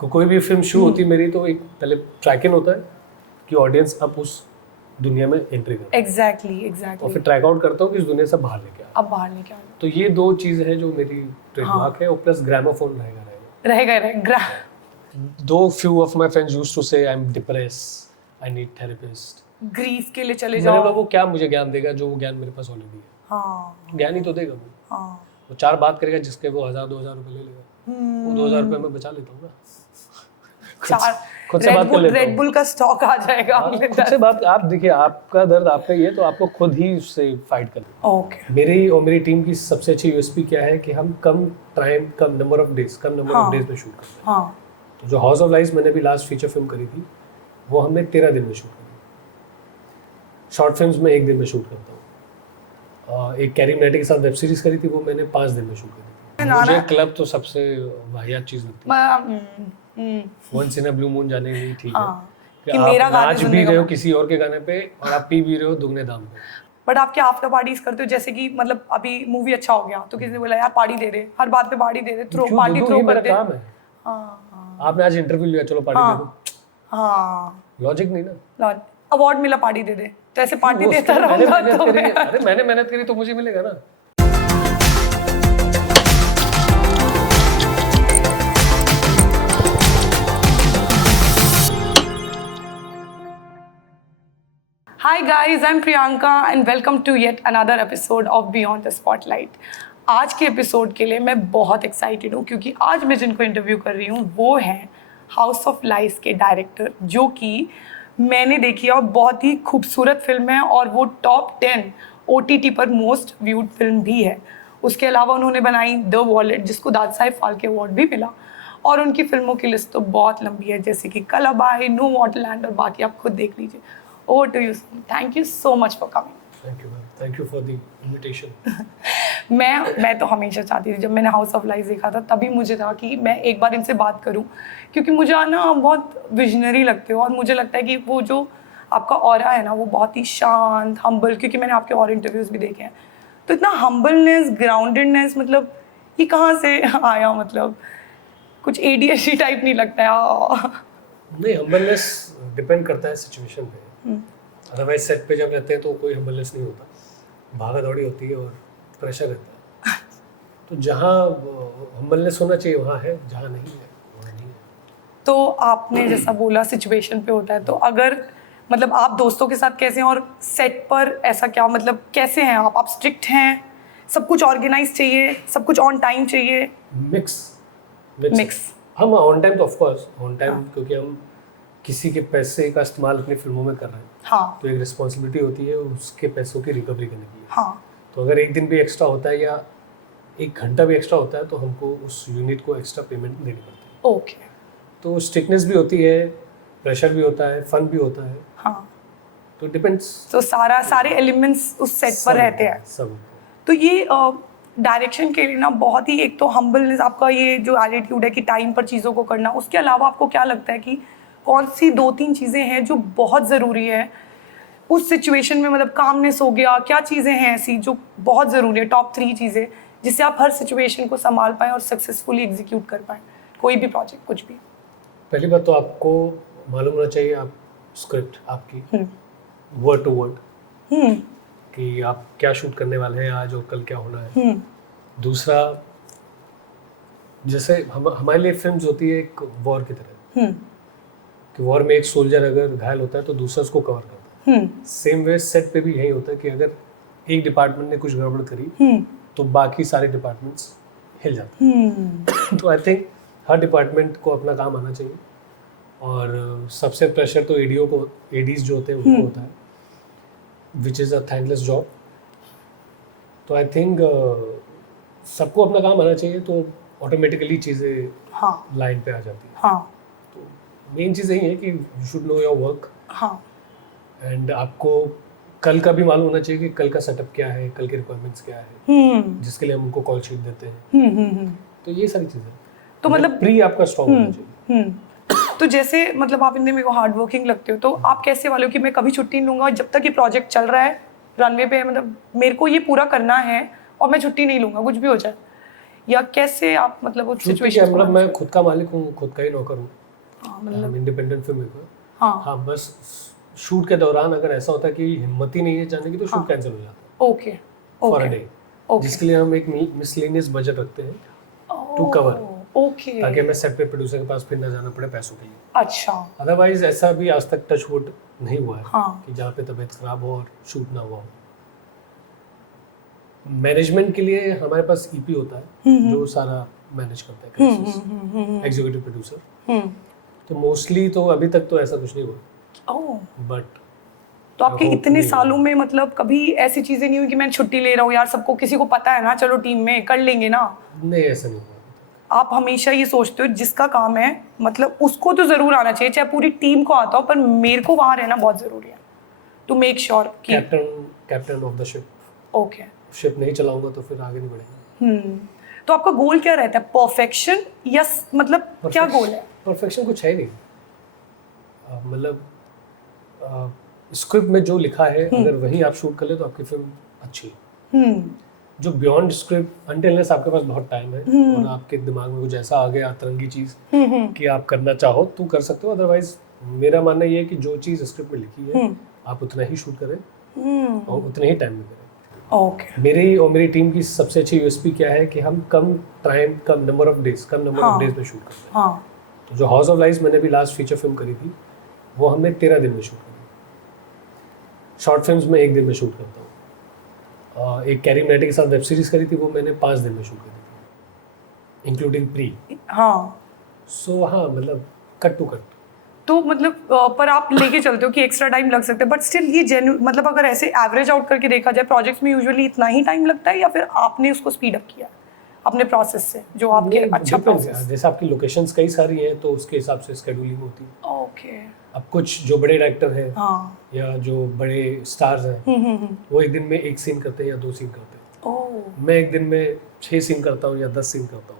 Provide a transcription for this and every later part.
कोई भी फिल्म शुरू होती है मेरी तो एक पहले ट्रैक इन होता है कि ऑडियंस अब उस दुनिया में एंट्री करे। एग्जैक्टली और फिर ट्रैक आउट करता हूँ कि इस दुनिया से बाहर लेके आ। अब बाहर लेके आ तो ये दो चीज़ है जो मेरी ट्रेडमार्क है, और प्लस ग्रामोफोन रहेगा। दो few of my friends used to say I'm depressed, I need therapist. Grief के लिए चले मैंने जाओ। बोला वो क्या मुझे ज्ञान देगा जो वो ज्ञान मेरे पास ऑलरेडी है। हाँ ज्ञान ही तो देगा वो। हाँ वो 4 बात करेगा जिसके वो 1000-2000 रुपए ले लेगा। वो 2000 रुपए मैं बचा लेता हूँ ना। खुद से बात कर लेता हूँ। रेड बुल का स्टॉक आ जाएगा। खुद से बात, आप देखिए आपका दर्द आपका ये तो आपको खुद ही उससे फाइट करना। ओके। मेरी और मेरी टीम की सबसे अच्छी यूएसपी क्या है कि हम कम नंबर ऑफ डेज में शूट करते हैं। हाँ। तो जो हाउस ऑफ लाइफ मैंने भी लास्ट फीचर फिल्म करी थी वो हमने 13 दिन में शूट करी। शॉर्ट फिल्म्स में 1 दिन में शूट करता हूँ। एक कैरी मिनाटी के साथ वेब सीरीज करी थी वो मैंने 5 दिन में शूट करी थी। मुझे क्लब तो सबसे वाहियात चीज लगती है। Once in a blue moon जाने की ठीक है कि मेरा आप नाच भी रहे हो किसी और के गाने पे और आप पी भी रहे हो दुगने दाम पे। बट आप क्या आफ्टर पार्टीज करते हो? जैसे कि मतलब अभी मूवी अच्छा हो गया तो किसी ने बोला यार पार्टी दे दे, हर बात पे पार्टी दे दे, पार्टी थ्रो कर दे। काम है। आपने आज इंटरव्यू लिया, चलो पार्टी दे दो। हाँ लॉजिक नहीं ना। अवार्ड मिला पार्टी दे दे, तो ऐसे पार्टी देता रहूंगा। अरे मैंने मेहनत करी तो मुझे मिलेगा ना। Hi guys, I'm Priyanka and welcome to yet another episode of Beyond the Spotlight. आज के एपिसोड के लिए मैं बहुत एक्साइटेड हूँ क्योंकि आज मैं जिनको इंटरव्यू कर रही हूँ वो हैं हाउस ऑफ लाइस के डायरेक्टर, जो कि मैंने देखी है और बहुत ही खूबसूरत फिल्म है और वो टॉप 10 OTT पर मोस्ट व्यूड फिल्म भी है। उसके अलावा उन्होंने बनाई द वॉलेट जिसको दादा साहेब फाल्के अवार्ड भी मिला, और उनकी फिल्मों की लिस्ट तो बहुत लंबी है जैसे कि कलाबाई, नो वॉटरलैंड और बाकी आप खुद देख लीजिए। Over to you. Thank you so much for coming. Thank you, ma'am. Thank you for the invitation. मैं तो हमेशा चाहती थी, जब मैंने हाउस ऑफ लाइस देखा था तभी मुझे था कि मैं एक बार इनसे बात करूं, क्योंकि मुझे ना बहुत विजनरी लगते हो और मुझे लगता है कि वो जो आपका ऑरा है ना वो बहुत ही शांत, हम्बल, क्योंकि मैंने आपके और इंटरव्यूज़ भी देखे हैं, तो इतना हम्बलनेस, ग्राउंडेडनेस, मतलब ये कहाँ से आया? मतलब कुछ ADHD टाइप नहीं लगता है? नहीं, हम्बलनेस डिपेंड करता है सिचुएशन पे। अदरवाइज सेट पे जब रहते हैं तो कोई हम्बलनेस नहीं होता, भागा दौड़ी होती है और प्रेशर रहता है। तो जहाँ हम्बलनेस होना चाहिए वहाँ है, जहाँ नहीं है वहाँ नहीं है। तो आपने जैसा बोला सिचुएशन पे होता है, तो अगर मतलब आप दोस्तों के साथ कैसे हैं और सेट पर ऐसा क्या, मतलब कैसे हैं आप स्ट्रिक्ट हैं, सब कुछ ऑर्गेनाइज चाहिए, सब कुछ ऑन टाइम चाहिए? मिक्स। हम ऑन टाइम तो ऑफकोर्स ऑन टाइम, क्योंकि हम किसी के पैसे का इस्तेमाल अपनी फिल्मों में कर रहे हैं। हाँ। तो एक रिस्पॉन्सिबिलिटी होती है उसके पैसों की रिकवरी करने की। हाँ। तो अगर एक दिन भी एक्स्ट्रा होता है या 1 घंटा भी एक्स्ट्रा होता है तो हमको उस यूनिट को एक्स्ट्रा पेमेंट देनी पड़ती है। ओके। तो स्ट्रिक्टनेस भी होती है, प्रेशर भी होता है, फन भी होता है। हाँ। तो डिपेंड्स। तो सारे एलिमेंट्स उस सेट पर रहते हैं सब। तो ये डायरेक्शन के लिए ना बहुत ही, एक तो हम्बलनेस, आपका ये जो एटीट्यूड है कि टाइम पर चीज़ों को करना, उसके अलावा आपको क्या लगता है कि कौन सी 2-3 चीज़ें हैं जो बहुत ज़रूरी है उस सिचुएशन में? मतलब कामनेस हो गया, क्या चीज़ें हैं ऐसी जो बहुत ज़रूरी है, टॉप 3 चीज़ें जिससे आप हर सिचुएशन को संभाल पाएँ और सक्सेसफुली एग्जीक्यूट कर पाएँ कोई भी प्रोजेक्ट, कुछ भी? पहली बात तो आपको मालूम होना चाहिए आप स्क्रिप्ट आपकी वर्ड टू वर्ड कि आप क्या शूट करने वाले हैं आज और कल क्या होना है। दूसरा, जैसे हमारे लिए फिल्म्स होती है एक वॉर की तरह, कि वॉर में एक सोल्जर अगर घायल होता है तो दूसरा उसको कवर करता है। सेम वे सेट पे भी यही होता है कि अगर एक डिपार्टमेंट ने कुछ गड़बड़ करी तो बाकी सारे डिपार्टमेंट्स हिल जाते हैं। तो आई थिंक हर डिपार्टमेंट को अपना काम आना चाहिए, और सबसे प्रेशर तो एडीज जो होते हैं उनको होता है, which is a thankless job. तो आई थिंक सबको अपना काम आना चाहिए, तो ऑटोमेटिकली चीज़ें लाइन पे आ जाती है। तो मेन चीज़ यही है कि you should know your work. And आपको कल का भी मालूम होना चाहिए कि कल का सेटअप क्या है, कल के रिक्वायरमेंट्स क्या है, जिसके लिए हम उनको कॉल शीट देते हैं। तो ये सारी चीज़ें, तो मतलब प्री आपका स्ट्रॉन्ग होना चाहिए। तो जैसे मतलब आप इनमें मेरे को हार्ड वर्किंग लगते हो, तो आप कैसे वाले हो कि मैं कभी छुट्टी नहीं लूँगा जब तक ये प्रोजेक्ट चल रहा है, रनवे पे, मतलब मेरे को ये पूरा करना है और मैं छुट्टी नहीं लूँगा कुछ भी हो जाए, या कैसे आप मतलब उस क्योंकि सिचुएशन मतलब मैं खुद का मालिक हूँ, खुद का ही नौकर हूँ, मतलब इंडिपेंडेंट फिल्म मेकर। हाँ हाँ, बस शूट के दौरान अगर ऐसा होता है कि हिम्मत ही नहीं है जाने की तो शूट कैंसिल हो जाता ओके है for a okay day, okay जिसके लिए हम एक मिसलेनियस बजट रखते हैं टू कवर, ओके ताकि हमें सेट पे प्रोड्यूसर के पास फिर ना जाना पड़े पैसों के लिए। अच्छा अदरवाइज ऐसा भी आज तक टच वुड नहीं हुआ है हाँ कि जहाँ पे तबीयत खराब हो और शूट ना हुआ हो। मैनेजमेंट के लिए हमारे पास ईपी होता है जो सारा मैनेज करता है, एग्जीक्यूटिव प्रोड्यूसर। तो मोस्टली तो अभी तक तो ऐसा कुछ नहीं हुआ, ओह बट तो आपके hope इतने नहीं सालों में मतलब कभी ऐसी चीजें नहीं हुई कि मैं छुट्टी ले रहा हूँ यार, सबको किसी को पता है ना, चलो टीम में कर लेंगे ना? नहीं, ऐसा नहीं हुआ अभी तक। आप हमेशा ये सोचते हो जिसका काम है मतलब उसको तो जरूर आना चाहिए, चाहे पूरी टीम को आता हो, पर मेरे को वहां रहना बहुत जरूरी है टू मेक श्योर कि captain of the ship. Okay. Ship नहीं चलाऊंगा तो फिर आगे नहीं बढ़ेगा। तो आपका गोल क्या रहता है, परफेक्शन या मतलब क्या गोल है? परफेक्शन कुछ है नहीं। मतलब स्क्रिप्ट में जो लिखा है अगर वही आप शूट कर ले तो आपकी फिल्म अच्छी है। जो बियॉन्ड स्क्रिप्ट अनटिल आपके पास बहुत टाइम है और आपके दिमाग में कुछ ऐसा आ गया अतरंगी चीज कि आप करना चाहो तो कर सकते हो। अदरवाइज मेरा मानना ये है कि जो चीज स्क्रिप्ट में लिखी है आप उतना ही शूट करें और उतने ही टाइम में करें। ओके मेरी और मेरी टीम की सबसे अच्छी यूएसपी क्या है कि हम कम नंबर ऑफ डेज में शूट करते हैं। हाँ तो जो हाउस ऑफ लाइव्स मैंने भी लास्ट फीचर फिल्म करी थी वो हमने 13 दिन में शूट करी। शॉर्ट फिल्म्स में 1 दिन में शूट करता हूँ। एक कैरी मिनाटी के साथ वेब सीरीज करी थी वो मैंने 5 दिन में शूट करी थी इंक्लूडिंग प्री। हाँ सो हाँ, मतलब कट टू कट। तो मतलब पर आप लेके चलते हो कि एक्स्ट्रा टाइम लग सकता है, बट स्टिल ये जेन्युइन मतलब अगर ऐसे एवरेज आउट करके देखा जाए प्रोजेक्ट्स में यूजुअली इतना ही टाइम लगता है या फिर आपने उसको स्पीड अप किया अपने प्रोसेस से जो आपके अच्छा प्रोसेस? जैसे आपकी लोकेशंस कई सारी हैं तो उसके हिसाब से स्केड्यूलिंग होती है। ओके अब कुछ जो बड़े डायरेक्टर हैं हाँ या जो बड़े स्टार्स हैं वो एक दिन में 1 सीन करते हैं या 2 सीन करते हैं। ओह मैं एक दिन में 6 सीन करता हूँ या 10 सीन करता हूँ।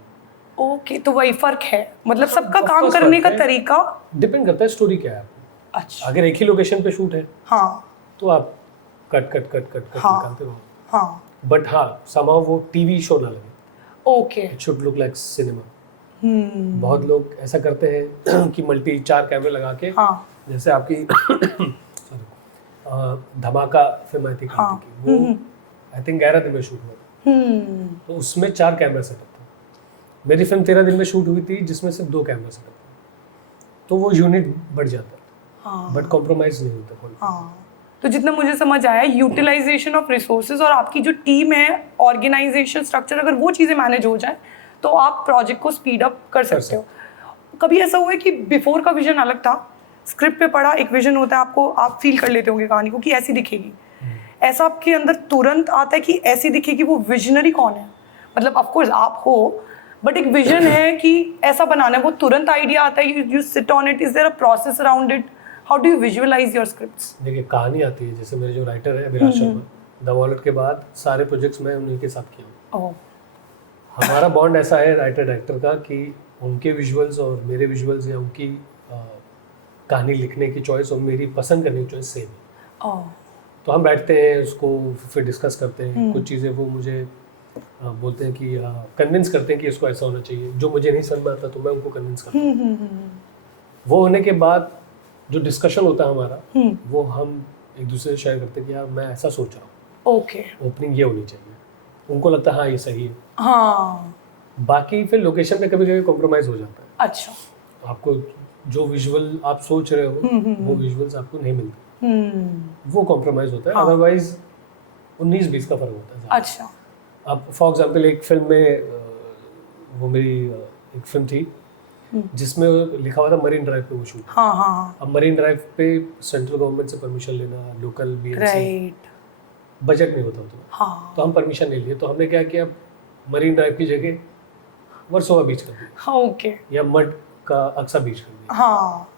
ओके तो वही फर्क है मतलब सबका Of काम course करने फर्क का है। तरीका। डिपेंड करता है स्टोरी क्या है आपकी। अच्छा अगर एक ही लोकेशन पे शूट है हाँ तो आप कट हाँ निकालते रहो। हाँ बट हाँ, somehow वो टीवी शो ना लगे। Okay it should look like cinema. बहुत लोग ऐसा करते हैं कि मल्टी 4 कैमरे लगा के, हाँ जैसे आपकी sorry, धमाका फिल्म आई थी हाँ, कार्तिक की, वो आई थिंक 11 दिन में शूट हुआ तो उसमें 4 कैमरा सेटअप था। मेरी फिल्म 13 दिन में शूट हुई थी जिसमें सिर्फ 2 कैमरा सेटअप था। तो वो यूनिट बढ़ जाता है हाँ बट कॉम्प्रोमाइज नहीं होता quality। हाँ तो जितना मुझे समझ आया यूटिलाइजेशन ऑफ रिसोर्सेज और आपकी जो टीम है ऑर्गेनाइजेशन स्ट्रक्चर अगर वो चीज़ें मैनेज हो जाए तो आप प्रोजेक्ट को स्पीड अप कर सकते हो। कभी ऐसा हुआ है कि बिफोर का विजन अलग था, स्क्रिप्ट पे पढ़ा एक विजन होता है आपको, आप फील कर लेते होंगे कहानी को कि ऐसी दिखेगी, ऐसा आपके अंदर तुरंत आता है कि ऐसी दिखेगी, वो विजनरी कौन है? मतलब ऑफ कोर्स आप हो बट एक विजन है कि ऐसा बनाना है, वो तुरंत आइडिया आता है, you sit on it, is there a process around it, how do you visualise your scripts? देखिए कहानी आती है, जैसे मेरे जो राइटर है अभिलाष शर्मा, द वॉलेट के बाद सारे प्रोजेक्ट्स मैं उन्हीं के साथ किया हूँ। हमारा बॉन्ड ऐसा है राइटर डायरेक्टर का कि उनके विजुअल्स और मेरे विजुअल्स या उनकी कहानी लिखने की चॉइस और मेरी पसंद करने की चॉइस सेम है। तो हम बैठते हैं उसको फिर डिस्कस करते हैं, कुछ चीज़ें वो मुझे बोलते हैं कि कन्विंस करते हैं कि इसको ऐसा होना चाहिए, जो मुझे नहीं समझ में आता तो मैं उनको कन्विंस करता हूँ। वो होने के बाद जो डिस्कशन होता है हमारा वो हम एक दूसरे से शेयर करते हैं कि यार मैं ऐसा सोच रहा हूँ, ओके ओपनिंग ये होनी चाहिए, उनको लगता है हाँ ये सही है। हाँ बाकी फिर लोकेशन पे कभी कभी कॉम्प्रोमाइज़ हो जाता है। अच्छा आपको जो विजुअल आप सोच रहे हो वो विजुअल्स आपको नहीं मिलते, वो कॉम्प्रोमाइज़ होता है। हाँ। अदरवाइज 19-20 का फर्क होता है। अच्छा अब फॉर एग्जांपल एक फिल्म में वो मेरी एक फिल्म थी जिसमें लिखा हुआ था मरीन ड्राइव पे वो शूट। हाँ हाँ हाँ अब मरीन ड्राइव पे सेंट्रल गवर्नमेंट से परमिशन लेना, लोकल बीएमसी, राइट बजट नहीं होता तो हाँ तो हम परमिशन नहीं लिए। तो हमने क्या किया, मरीन ड्राइव की जगह वर्सोवा बीच कर दिया हाँ ओके या मड का अक्सा बीच कर दिया। हाँ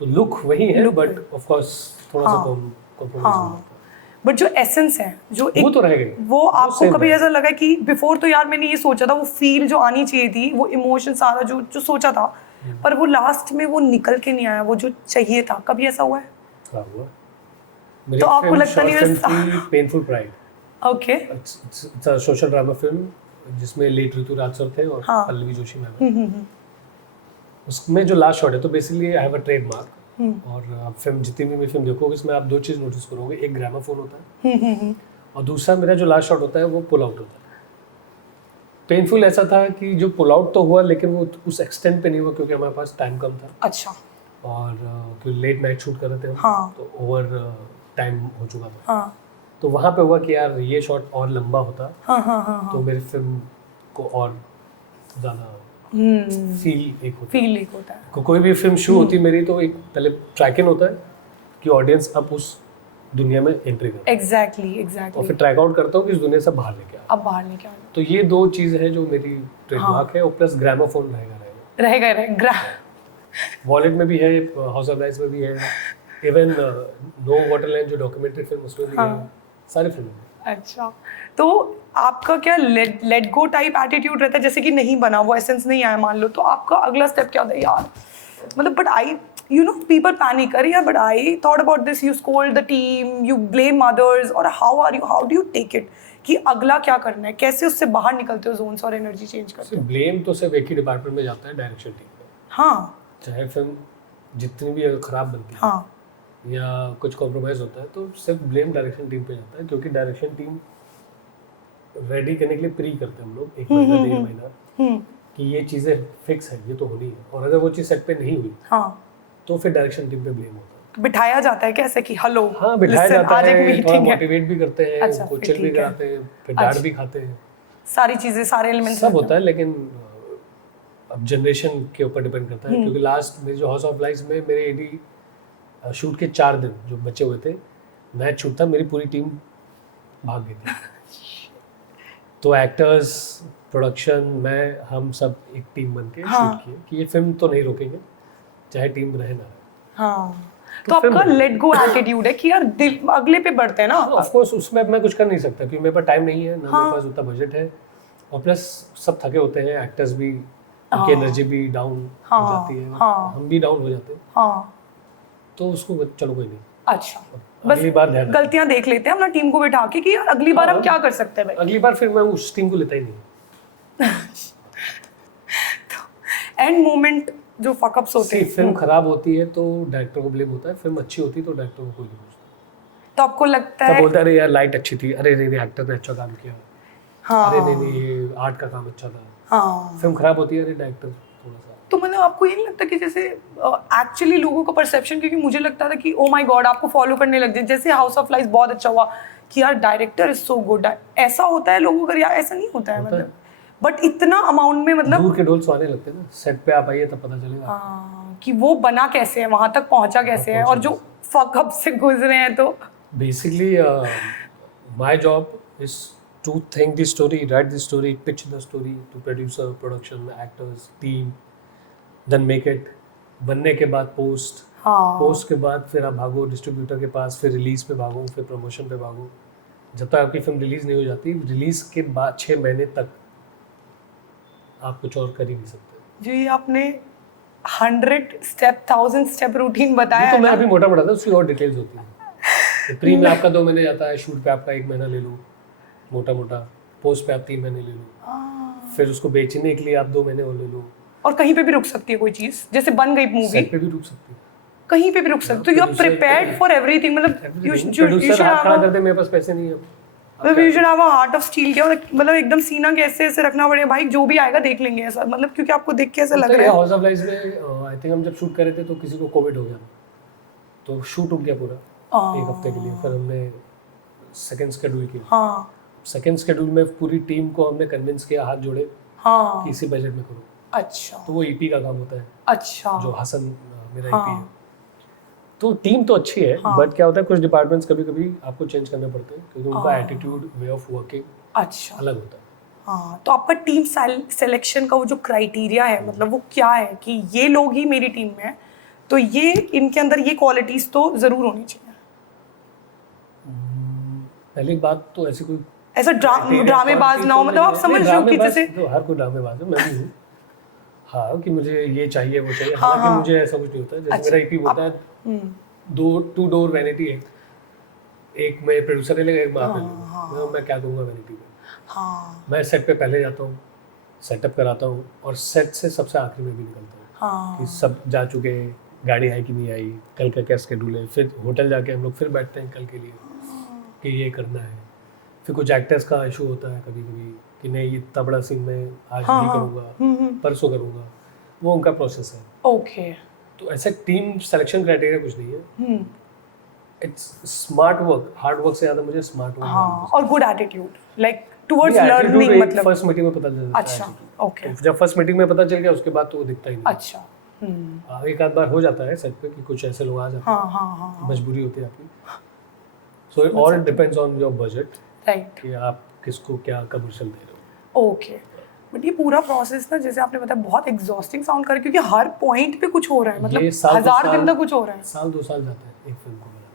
तो लुक वही है Look बट ऑफ कोर्स थोड़ा सा हाँ। कॉम्प्रोमाइज हो हाँ जाता है। बट जो एसेंस है जो वो तो रहेगा ही। वो आपको same कभी है। ऐसा लगा कि बिफोर तो यार मैंने ये सोचा था, वो फील जो आनी चाहिए थी, वो इमोशन सारा जो जो सोचा था पर वो लास्ट में वो निकल के नहीं आया, वो जो चाहिए था, कभी ऐसा हुआ है? हाँ हुआ। मेरी तो आपको फिल्म लगता नहीं शॉर्ट है फिल्म थी painful pride. Okay it's a social drama film जिसमें लेट ऋतुराज सर थे और हाँ। पल्लवी जोशी मैम। उसमें जो लास्ट शॉट है, तो basically I have a trademark, और आप फिल्म जितनी भी मेरी फिल्म देखोगे इसमें आप दो चीज़ नोटिस करोगे, एक ग्रामाफोन होता है और दूसरा मेरा जो लास्ट शॉट होता है वो पुल आउट होता है। पेनफुल ऐसा था कि जो पुल आउट तो हुआ लेकिन वो उस एक्सटेंट पे नहीं हुआ क्योंकि हमारे पास टाइम कम था अच्छा। और क्योंकि लेट नाइट शूट कर रहे थे हम, हाँ। तो ओवर टाइम हो चुका था। हाँ तो वहाँ पे हुआ कि यार ये शॉट और लंबा होता हाँ तो मेरी फिल्म को और ज़्यादा फील एक होता है। कोई भी फिल्म शुरू होती है मेरी तो एक पहले ट्रैक इन होता है कि ऑडियंस अब उस दुनिया में एंट्री करे। एग्जैक्टली और फिर ट्रैक आउट करता हूँ कि इस दुनिया से बाहर लेके आ। अब बाहर लेके आ। तो ये दो चीज़ है जो मेरी ट्रेडमार्क है, और प्लस ग्रामोफोन रहेगा। वॉलेट में भी है, हाउस ऑफ लाइफ में भी है, इवन नो वाटरलैंड जो डॉक्यूमेंट्री फिल्म उसमें भी है, सारी फिल्में। अच्छा, तो आपका क्या लेट गो टाइप एटीट्यूड रहता है, जैसे कि नहीं बना वो एसेंस नहीं आया मान लो, तो आपका अगला स्टेप क्या होता है यार, मतलब but I you know people panic अरे यार but I thought about this, you scold the team, you blame others, और how do you take it कि अगला क्या करना है, कैसे उससे बाहर निकलते हो जोन से और एनर्जी चेंज करते हो? ब्लेम तो सिर्फ एक ही डिपार्टमेंट में जाता है, डायरेक्शन टीम में। हाँ, चाहे फिल्म जितनी भी अगर खराब बनती है हाँ, या कुछ कॉम्प्रोमाइज होता है तो सिर्फ ब्लेम डायरेक्शन टीम पे जाता है, क्योंकि डायरेक्शन टीम रेडी करने के लिए प्री करते हैं हम लोग 1 महीना 1.5 महीना कि ये चीज़ें फिक्स है, ये तो होनी है, और अगर वो चीज़ सेट पे नहीं हुई हाँ, तो फिर डायरेक्शन टीम पे ब्लेम होता है। बिठाया जाता है कैसे कि हेलो, हाँ बिठाया जाता है, थोड़ा है, मोटिवेट भी करते हैं, अच्छा, कोचिंग भी ठीक है। कराते हैं, फिर डांट भी खाते हैं, सारी चीजें सारे एलिमेंट्स सब होता है। लेकिन अब जनरेशन के ऊपर डिपेंड करता है, क्योंकि लास्ट मेरी जो हाउस ऑफ लाइफ में मेरे एडी शूट के 4 दिन जो बचे हुए थे, मैच शूट था, मेरी पूरी टीम भाग गई थी। तो एक्टर्स, प्रोडक्शन, मैं, हम सब एक टीम बन के शूट किए कि ये फिल्म तो नहीं रोकेंगे चाहे टीम रहे ना रहे। हाँ, तो आपका लेट गो एटीट्यूड है कि यार दिल अगले पे बढ़ते हैं ना। ऑफ कोर्स उसमें मैं कुछ कर नहीं सकता क्योंकि मेरे पास टाइम नहीं है ना, मेरे पास उतना बजट है, और प्लस सब थके होते हैं, एक्टर्स भी, उनकी एनर्जी भी डाउन हो जाती है, हम भी डाउन हो जाते हैं, तो उसको चलो कोई नहीं। अच्छा, बस गलतियां देख लेते हैं अपना टीम को बिठा के कि यार अगली बार हम क्या कर सकते हैं भाई, अगली बार फिर मैं उस टीम को लेता ही नहीं। एंड मोमेंट जो फकअप्स होते हैं, फिल्म खराब होती है तो डायरेक्टर को ब्लेम होता है, फिल्म अच्छी होती है तो डायरेक्टर को कोई नहीं पूछता। तो आपको लगता है बोलता है अरे यार लाइट अच्छी थी, अरे नहीं एक्टर ने अच्छा काम किया, अरे नहीं ये आर्ट का काम अच्छा था। फिल्म खराब होती है, अरे डायरेक्टर थोड़ा सा। तो मतलब आपको ये नहीं लगता कि जैसे एक्चुअली लोगों का परसेप्शन, क्योंकि मुझे लगता था कि ओ माय गॉड आपको फॉलो करने लग जाए, जैसे हाउस ऑफ लाइफ बहुत अच्छा हुआ कि यार डायरेक्टर इज सो गुड, ऐसा होता है लोगों का, यार ऐसा नहीं होता है मतलब, बट इतना अमाउंट में मतलब दूर के ढोल सुहाने लगते हैं ना, सेट पे आप आइए तब पता चलेगा कि वो बना कैसे है, वहां तक पहुंचा कैसे है, और जो फक अप से गुजरे हैं। तो basically my job is to think the story, write the story, pitch the story to producer, production, actors, team, then make it, बनने के बाद पोस्ट, पोस्ट के बाद फिर आप भागो डिस्ट्रीब्यूटर के पास, फिर रिलीज पे भागो, फिर प्रमोशन पे भागो, जब तक आपकी फिल्म रिलीज नहीं हो जाती, रिलीज के बाद 6 महीने तक आप कुछ और कर ही नहीं सकते। जी, आपने 100 स्टेप 1000 स्टेप रूटीन बताया तो मैं अभी मोटा मोटा था, उसकी और डिटेल्स होती है। प्री में आपका 2 महीने जाता है, शूट पे आपका 1 महीना ले लो मोटा मोटा, पोस्ट पे आप 3 महीने ले लो, फिर उसको बेचने के लिए आप 2 महीने और ले लो, और कहीं पे भी रुक सकती है कोई चीज, जैसे बन गई मूवी सेट पे भी रुक सकती है, कहीं पे भी रुक सकती है, तो you are prepared for everything, मतलब यू शुड हाथ खड़ा कर दे, मेरे पास पैसे नहीं है, मतलब you should have a heart of steel, क्या मतलब एकदम सीना कैसे ऐसे रखना पड़ेगा भाई, जो भी आएगा देख लेंगे ऐसा, मतलब क्योंकि आपको देख के ऐसा लग रहा है। हाउस ऑफ लाइफ में आई थिंक हम जब शूट कर रहे थे तो किसी को कोविड हो गया, तो शूट रुक गया पूरा 1 हफ्ते के लिए, फिर हमने सेकंड शेड्यूल किया। सेकंड शेड्यूल में पूरी टीम को हमने कन्विंस किया, हाथ जोड़े कि इसी बजट में करो। अच्छा, तो वो ईपी का काम होता है। अच्छा, जो हसन मेरा ईपी है, तो टीम तो अच्छी है, बट क्या होता है कुछ डिपार्टमेंट्स कभी कभी आपको चेंज करने पड़ते हैं क्योंकि उनका एटीट्यूड, वे ऑफ वर्किंग अच्छा अलग होता है। हाँ, तो आपका टीम सिलेक्शन का वो जो क्राइटेरिया है, मतलब वो क्या है कि ये लोग ही मेरी टीम में है, तो ये इनके अंदर ये क्वालिटीज तो जरूर होनी चाहिए। पहली बात तो ऐसी कोई ऐसा ड्रामेबाज ना हो, मतलब आप समझ रहे हो कि जैसे तो हर कोई ड्रामेबाज है, मैं भी हूँ। हाँ, कि मुझे ये चाहिए वो चाहिए, हालांकि मुझे ऐसा कुछ नहीं होता है। जैसे मेरा ईपी होता है 2 डोर वैनिटी है, एक मैं प्रोड्यूसर ले लेगा, एक मैं आप ले लूँगा, मैं क्या दूंगा वैनिटी में, हाँ मैं सेट पे पहले जाता हूँ, सेटअप कराता हूँ, और सेट से सबसे आखिरी में भी निकलता हूँ हाँ कि सब जा चुके हैं, गाड़ी आई कि नहीं आई, कल का क्या स्केड्यूल है। फिर होटल जाके हम लोग फिर बैठते हैं कल के लिए कि ये करना है। फिर कुछ एक्टर्स का इशू होता है कभी कभी कि नहीं इतना बड़ा सीन मैं आज हाँ, नहीं हाँ, करूँगा, परसों करूँगा, वो उनका प्रोसेस है। ओके तो ऐसे टीम सिलेक्शन क्राइटेरिया कुछ नहीं है, it's smart work, hard work से ज़्यादा मुझे स्मार्ट वर्क हाँ और good attitude like towards learning मतलब फर्स्ट मीटिंग में पता चल जाता है। अच्छा attitude। ओके तो जब फर्स्ट मीटिंग में पता चल गया उसके बाद तो वो दिखता ही नहीं। अच्छा एक आध बार हो जाता है सेट पे कि कुछ ऐसे लोग आ जाते हैं, हाँ हाँ हाँ मजबूरी होती है आपकी। So it all depends on your budget right कि आप किसको क्या कमर्शियल दे रहे हो। ओके बट ये पूरा प्रोसेस ना जैसे आपने बताया बहुत एग्जॉस्टिंग साउंड कर क्योंकि हर पॉइंट पे कुछ हो रहा है ये मतलब साल दो 1000 दिन साल- तक कुछ हो रहा है साल 2 साल जाते हैं एक फिल्म को बनाने में।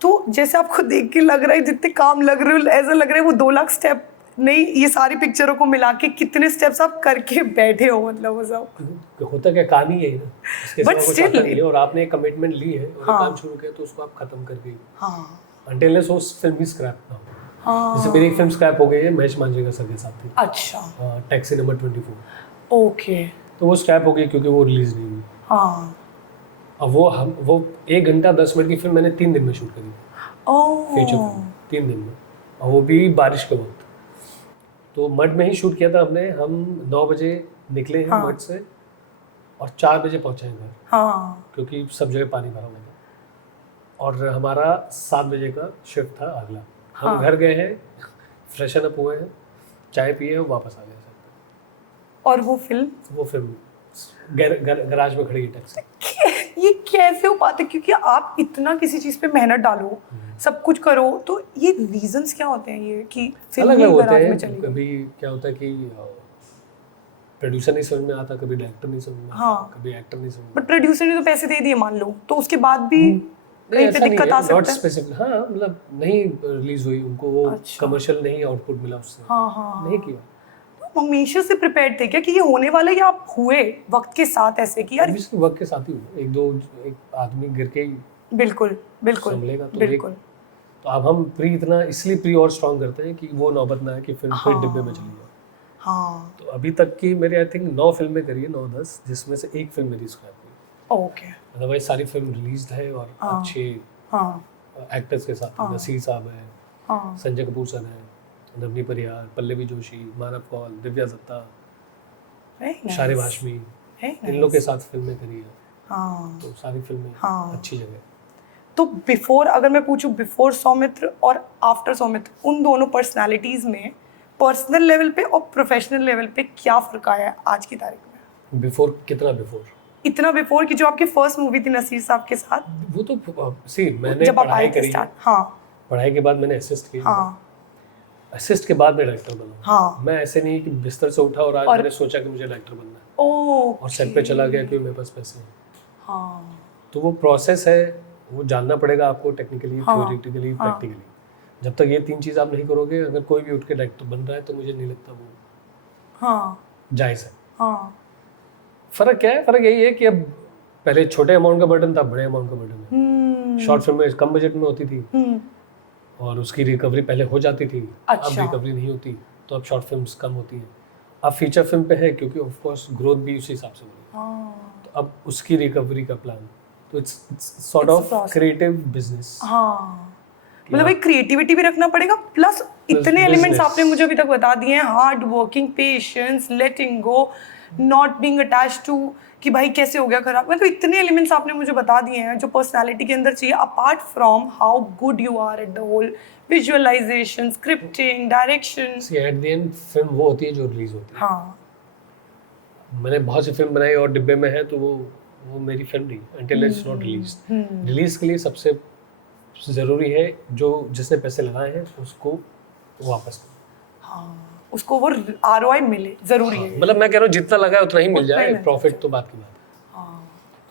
तो जैसे आपको देख के लग रहा है जितने काम लग रहे हो ऐसा लग रहा है वो 2 लाख स्टेप नहीं ये सारी पिक्चरों को मिला के कितने स्टेप्स आप करके बैठे हो मतलब वो सब होता क्या, काम ही यही ना, इसके But सिवा कुछ still- आता नहीं है। और आपने एक कमिटमेंट ली है और हाँ। काम शुरू किया तो उसको आप खत्म करके हाँ अनटिल वो फिल्म भी स्क्रैप ना हो। हाँ जैसे मेरी एक फिल्म स्क्रैप हो गई है महेश मांजरेकर सर के साथ थी, अच्छा टैक्सी नंबर 24, ओके तो वो स्क्रैप हो गई क्योंकि वो रिलीज नहीं हुई। हाँ अब वो 1 घंटा 10 मिनट की फिल्म मैंने 3 दिन में शूट करी, फीचर ओह फिल्म 3 दिन में, और वो भी बारिश के वक्त। तो मड में ही शूट किया था हमने। हम 9 बजे निकले हैं हाँ। मड से और 4 बजे पहुंचे हैं घर, हाँ क्योंकि सब जगह पानी भरा हुआ था। और हमारा 7 बजे का शिफ्ट था अगला। हम हाँ। घर गए हैं, फ्रेशन अप हुए हैं, चाय पिए और वापस आ गए सर। और वो फिल्म वो फिल्म गराज में खड़ी है टैक्सी। ये कैसे हो पाते क्योंकि आप इतना किसी चीज पे मेहनत डालो सब कुछ करो तो ये रीजंस क्या होते हैं ये कि फिल्म अलग ही अलग होते गराज में हैं। चली गई? कभी क्या होता है कि प्रोड्यूसर नहीं समझ में आता, कभी डायरेक्टर नहीं समझ में आता, हाँ। कभी एक्टर नहीं समझ में बट प्रोड्यूसर ने तो पैसे दे दिए मान लो तो उसके बाद भी कहीं पे दिक्कत आ सकता है स्पेसिफिक। हाँ मतलब नहीं रिलीज हुई, उनको वो अच्छा। कमर्शियल नहीं आउटपुट मिला उससे, हाँ हाँ नहीं किया। तो हमेशा से प्रिपेयर्ड थे क्या कि ये होने वाला है या आप हुए वक्त के साथ ऐसे कि यार Obviously वक्त के साथ ही हुआ। एक आदमी गिर के ही बिल्कुल बिल्कुल संभलेगा तो बिल्कुल तो अब हम इसलिए प्री और स्ट्रॉन्ग करते हैं कि वो नौबत ना है कि फिल्म फिर डिब्बे में चली जाए। हाँ तो अभी तक की मेरे आई थिंक 9 फिल्में करी है, 9-10, जिसमें से एक फिल्म मेरी स्क्रैप हुई। ओके अदरवाइज सारी फिल्म रिलीज है और हाँ। अच्छे हाँ एक्टर्स के साथ। नसीर साहब हैं, हाँ संजय कपूर सर हैं, नवनी परिहार, पल्लवी जोशी, मानव Kaul, Divya Dutta, very nice, Sharib Hashmi, very इन nice. लोग के साथ फिल्में करी है। हाँ तो सारी फिल्में हाँ। अच्छी जगह। तो बिफोर अगर मैं पूछूं बिफोर सौमित्र और आफ्टर सौमित्र उन दोनों पर्सनालिटीज में पर्सनल लेवल पे और प्रोफेशनल लेवल पे क्या फर्क आया है आज की तारीख में? बिफोर कितना बिफोर? इतना बिफोर कि जो आपकी फर्स्ट मूवी थी नसीर साहब के साथ वो तो सी मैंने जब आप पढ़ाई आए थे करी, स्टार्ट हाँ पढ़ाई के बाद मैंने असिस्ट किया, हाँ असिस्ट के बाद मैं डायरेक्टर बना। हाँ मैं ऐसे नहीं कि बिस्तर से उठा और आज और- मैंने सोचा कि मुझे डायरेक्टर बनना है ओ और सेट पे चला गया कि मेरे पास पैसे हैं। हाँ तो वो प्रोसेस है, वो जानना पड़ेगा आपको टेक्निकली, हाँ, थ्योरेटिकली, हाँ। प्रैक्टिकली। जब तक ये 3 चीज़ आप नहीं करोगे, अगर कोई भी उठ के डायरेक्टर बन रहा है तो मुझे नहीं लगता वो हाँ जायज़ है। हाँ फ़र्क क्या है? फ़र्क यही है कि अब पहले छोटे अमाउंट का बर्डन था, बड़े अमाउंट का बर्डन है। शॉर्ट फिल्म में कम बजट में होती थी और उसकी रिकवरी पहले हो जाती थी। अब अच्छा। रिकवरी नहीं होती तो अब शॉर्ट फिल्म्स कम होती हैं। अब फीचर फिल्म पे है क्योंकि ऑफ कोर्स ग्रोथ भी उसी हिसाब से हो रही है, हाँ तो अब उसकी रिकवरी का प्लान। तो it's sort It's a of process. Creative business. हाँ मतलब एक क्रिएटिविटी भी रखना पड़ेगा प्लस इतने एलिमेंट्स business. आपने मुझे अभी तक बता दिए हैं hard working patience letting go not being attached to कि भाई कैसे हो गया खराब मतलब इतने एलिमेंट्स आपने मुझे बता दिए हैं जो पर्सनालिटी के अंदर चाहिए apart from how good you are at the whole visualisation scripting direction at the end film वो होती है जो रिलीज होती है। हाँ मैंने बहुत सी फिल्म बनाई और डिब्बे में है तो वो मेरी फिल्म नहीं, until it's not released। Release के लिए सबसे ज़रूरी है जो जिसने पैसे लगाए हैं उसको वापस करो। हाँ उसको वो ROI मिले जरूरी है मतलब मैं कह रहा हूँ जितना लगा है उतना ही मिल उतना ही जाए, मिलना प्रॉफिट तो बात की बात है।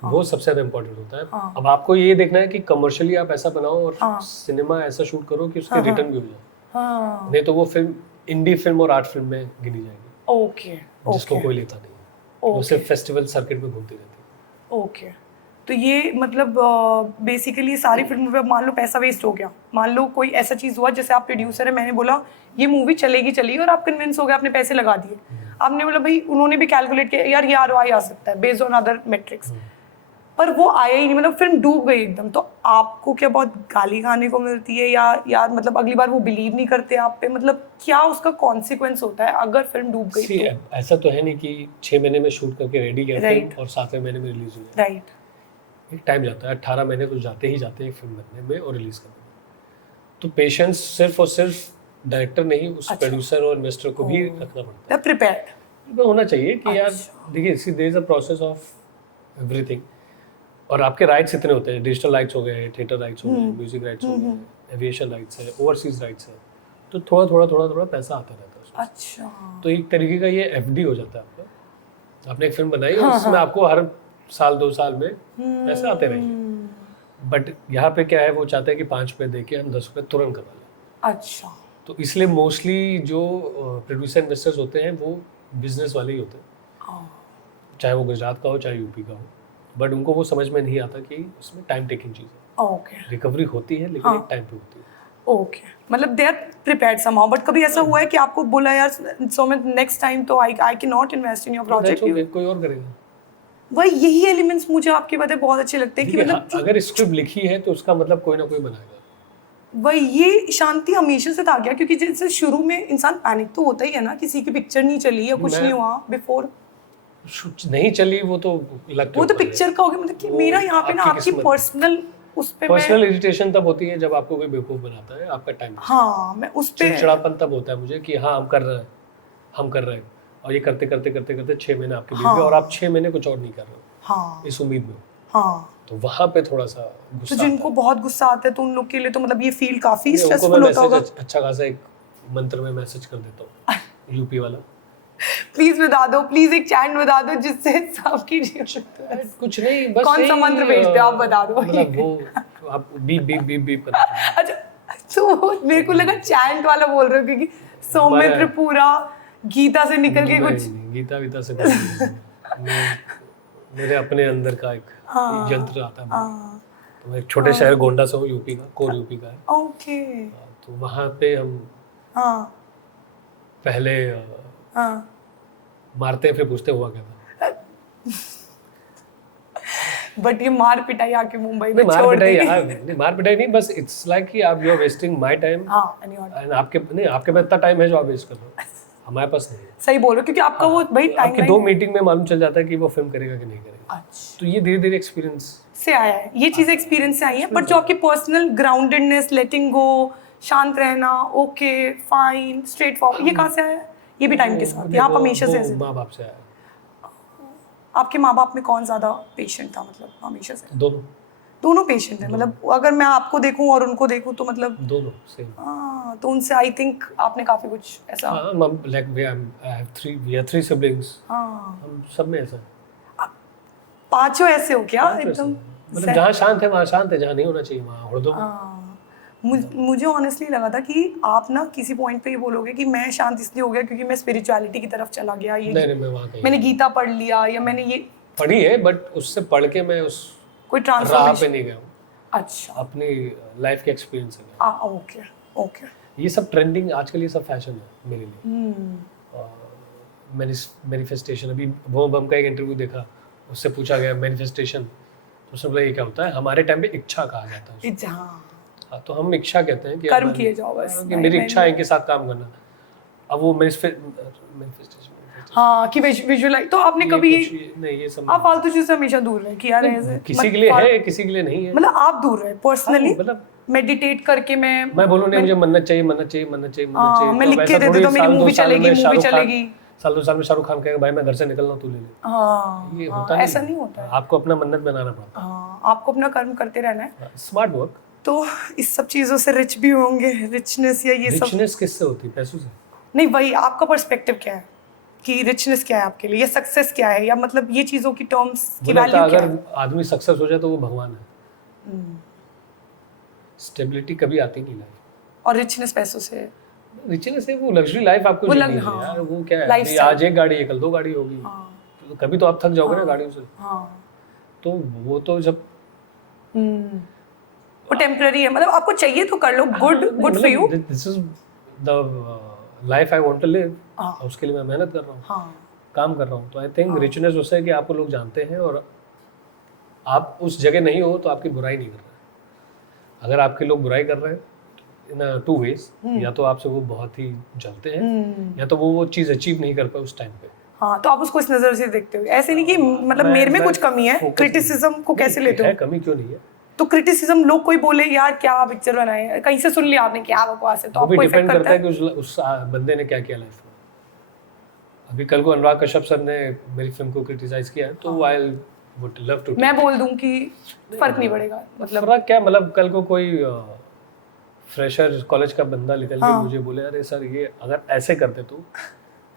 हाँ वो सबसे ज़्यादा इम्पोर्टेंट होता है। हाँ। अब आपको ये देखना है कि कमर्शियली आप ऐसा बनाओ और हाँ। सिनेमा ऐसा शूट करो कि उसके हाँ, रिटर्न भी हो जाए। हाँ नहीं तो वो फिल्म इंडी फिल्म और आर्ट फिल्म में गिनी जाएगी, ओके जिसको कोई लेता नहीं है। वो सिर्फ फेस्टिवल सर्किट में घूमती रहती है। ओके तो ये मतलब बेसिकली सारी फिल्मों पे अब मान लो पैसा वेस्ट हो गया, मान लो कोई ऐसा चीज़ हुआ जैसे आप प्रोड्यूसर है, मैंने बोला ये मूवी चलेगी और आप कन्विंस हो गए, आपने पैसे लगा दिए, आपने बोला भाई, उन्होंने भी कैलकुलेट किया यार ये ROI आ सकता है बेस्ड ऑन अदर मेट्रिक्स, पर वो आया ही नहीं, मतलब फिल्म डूब गई एकदम। तो आपको क्या बहुत गाली खाने को मिलती है या यार मतलब अगली बार वो बिलीव नहीं करते आप पे, मतलब क्या उसका कॉन्सिक्वेंस होता है अगर फिल्म डूब गई? See, ऐसा तो है नहीं कि 6 महीने में शूट करके रेडी किया फिल्म और 7वें महीने में रिलीज हुई। राइट, एक टाइम जाता है, 18 महीने तो जाते ही जाते हैं फिल्म बनने में और रिलीज करने में। तो पेशेंस सिर्फ और सिर्फ डायरेक्टर नहीं, उस प्रोड्यूसर और इन्वेस्टर को भी रखना पड़ता है, प्रिपेयर्ड होना चाहिए कि यार देखिए there is a process of everything, और आपके राइट्स इतने होते हैं, डिजिटल राइट्स हो गए, थिएटर राइट्स हो गए, म्यूजिक राइट्स हो गए, एविएशन राइट्स है, ओवरसीज राइट्स है, तो थोड़ा पैसा आता रहता है उसमें। अच्छा, तो एक तरीके का ये FD हो जाता है आपका। आपने एक फिल्म बनाई और उसमें आपको हर साल 2 साल में पैसे आते रहेंगे, बट यहाँ पे क्या है, वो चाहते हैं कि 5 रुपये दे के हम 10 रुपये तुरंत करवा लें। अच्छा, तो इसलिए मोस्टली जो प्रोड्यूसर इन्वेस्टर्स होते हैं वो बिजनेस वाले ही होते हैं, चाहे वो गुजरात का हो चाहे यूपी का हो, बट उनको वो समझ में नहीं आता कि उसमें टाइम टेकिंग चीज़ है। ओके, रिकवरी होती है लेकिन एक टाइम पे होती है। ओके, मतलब they are prepared somehow, but कभी ऐसा हुआ है कि आपको बोला यार सो मैं नेक्स्ट टाइम तो I can not invest in your project, कोई और करेगा। वही यही एलिमेंट्स मुझे आपकी बातें बहुत अच्छे लगते हैं कि मतलब अगर स्क्रिप्ट लिखी है तो उसका मतलब कोई ना कोई बनाएगा। वही ये शांति हमेशा से था गया, क्योंकि जैसे शुरू में इंसान पैनिक तो होता ही है ना, किसी की पिक्चर नहीं चली या कुछ नहीं हुआ बिफोर, नहीं चली वो तो लगता है, वो तो पिक्चर का हो गया, मतलब कि मेरा यहाँ पे ना आपकी पर्सनल उस पे पर्सनल इरिटेशन तब होती है जब आपको कोई बेवकूफ बनाता है, आपका टाइम। हाँ, मैं उस पे चिड़चिड़ापन तब होता है मुझे कि हाँ हम कर रहे हैं और ये करते 6 महीने आपके बीत गए और आप 6 महीने कुछ और नहीं कर रहे हो, हाँ इस उम्मीद में। हाँ, तो वहाँ पे थोड़ा सा गुस्सा तो जिनको बहुत गुस्सा आता है तो उन लोग के लिए तो मतलब ये फील काफी उनको स्ट्रेसफुल मैं होता होगा। अच्छा खासा एक मंत्र में मैसेज कर देता हूँ, यूपी वाला। प्लीज बता दो, प्लीज एक चैंट बता दो जिससे सबकी कुछ नहीं, बस कौन सा मंत्र भेजते हो आप बता दो। मतलब वो आप बीप अच्छा, तो मेरे को लगा चैंट वाला बोल रहे हो, क्योंकि सौमित्र पूरा गीता से निकल के कुछ गीता से मेरे अपने अंदर का एक यंत्र आता है। तो मैं एक छोटे शहर गोंडा से हूँ, यूपी का, कोर यूपी का है। ओके, तो वहाँ पे हम पहले मारते हैं फिर पूछते हुआ क्या था। बट ये मार पिटाई आके मुंबई में मार छोड़ पिटाई दी। नहीं, मार पिटाई नहीं, बस इट्स लाइक कि आप you are wasting my time and आपके पास इतना टाइम है जो आप वेस्ट कर रहे हो, हमारे पास नहीं है। सही बोल रहे हो, क्योंकि आपका वो भाई टाइम आपकी 2 मीटिंग में मालूम चल जाता है कि वो फिल्म करेगा कि नहीं करेगा। अच्छा, तो ये धीरे-धीरे एक्सपीरियंस से आया है, ये चीज एक्सपीरियंस से आई है। बट जो आपकी पर्सनल ग्राउंडेडनेस, लेटिंग गो, शांत रहना, ओके फाइन, स्ट्रेट फॉरवर्ड, ये कहाँ से आया है? ये भी टाइम के साथ, या आप हमेशा से ऐसे? माँ बाप से आया। आपके माँ बाप में कौन ज्यादा पेशेंट था, मतलब हमेशा से? दोनों पेशेंट है, मतलब अगर मैं आपको देखूं और उनको देखूं तो मतलब दोनों सेम। तो उनसे आई थिंक आपने काफी कुछ ऐसा। Like we have 3 siblings. हम सब में ऐसा है। पांचों ऐसे हो क्या एकदम? मतलब जहाँ शांत है वहाँ शांत है, जहाँ नहीं होना चाहिए वहाँ हुड़दुम। मुझे ऑनेस्टली लगा था कि आप ना किसी पॉइंट पे ये बोलोगे कि मैं शांत इसलिए हो गया क्योंकि मैं स्पिरिचुअलिटी की तरफ चला गया, ये नहीं मैं वहाँ कहीं मैंने गीता पढ़ लिया या मैंने ये पढ़ी है, बट उससे पढ़ के मैं उस कोई राह ट्रांसफॉर्मेशन पे नहीं गया हूँ। अच्छा, अपनी लाइफ के एक्सपीरियंस से गया। Okay okay. ये सब ट्रेंडिंग आजकल, ये सब फैशन है मेरे लिए। मैनिफेस्टेशन, अभी वो बम का एक इंटरव्यू देखा, उससे पूछा गया मैनिफेस्टेशन, तो उसने बोला ये क्या होता है? हमारे टाइम पे इच्छा कहा जाता है। हाँ, तो हम इच्छा कहते हैं कि कर्म किए जाओ बस, कि मेरी इच्छा है इनके साथ काम करना। अब वो मैनिफेस्टेशन हाँ कि विजुअलाइज, तो आपने कभी नहीं, ये सब आप फालतू चीज से हमेशा दूर रहे कि यार ऐसे किसी के लिए है, किसी के लिए नहीं है। मतलब आप दूर रहे पर्सनली, मतलब मेडिटेट करके मैं बोलूँ नहीं मुझे मन्नत चाहिए मैं लिख के दे दूँ तो मेरी मूवी चलेगी साल 2 साल में शाहरुख खान कहेगा भाई मैं घर से निकल रहा हूँ तू ले ले। हाँ, ये होता नहीं, ऐसा नहीं होता है। आपको अपना मन्नत बनाना पड़ता है। हाँ, आपको अपना कर्म करते रहना है। Smart work. तो इस सब चीजों से रिच भी होंगे, रिचनेस या ये सब? रिचनेस किससे होती है? पैसों से नहीं, वही आपका पर्सपेक्टिव क्या है कि रिचनेस क्या है आपके लिए, या सक्सेस क्या है, या मतलब ये चीजों की टर्म्स की वैल्यू क्या है? अगर आदमी सक्सेस हो जाए तो वो भगवान है। स्टेबिलिटी कभी आती नहीं लाइफ, और रिचनेस पैसों से, रिचनेस है वो लग्जरी लाइफ आपको वो जीनी है हाँ, यार। वो क्या है, आज एक गाड़ी है कल 2 गाड़ी होगी, तो कभी तो आप थक जाओगे ना गाड़ियों से। तो वो तो जब वो टेम्पररी है, मतलब आपको चाहिए तो कर लो, good for you. This is the life I want to live, उसके लिए मैं मेहनत कर रहा हूँ, हाँ काम कर रहा हूँ। तो आई थिंक रिचनेस उससे है कि आपको लोग जानते हैं और आप उस जगह नहीं हो तो आपकी बुराई नहीं कर रहे। अगर आपके लोग बुराई कर रहे हैं इन टू वेज, या तो आपसे वो बहुत ही जलते हैं या तो वो चीज़ अचीव नहीं कर पाए उस टाइम पे। हाँ, तो आप उसको इस नज़र से देखते हो, ऐसे नहीं कि मतलब मेरे में कुछ कमी है। क्रिटिसिज्म को कैसे लेते हो? है, कमी क्यों नहीं है? तो क्रिटिसिज्म, लोग कोई बोले यार क्या पिक्चर बनाए, कहीं से सुन लिया आपने क्या बकवास है, तो वो भी आपको डिपेंड इफेक्ट करता है कि उस बंदे ने क्या किया लाइफ में। अभी कल को अनुराग कश्यप सर ने मेरी फिल्म को क्रिटिसाइज किया है तो आई वुड लव टू। मैं बोल दूं कि फर्क नहीं पड़ेगा, मतलब फर्क क्या, मतलब कल को कोई फ्रेशर कॉलेज का बंदा निकल के मुझे बोले अरे सर ये अगर ऐसे करते तो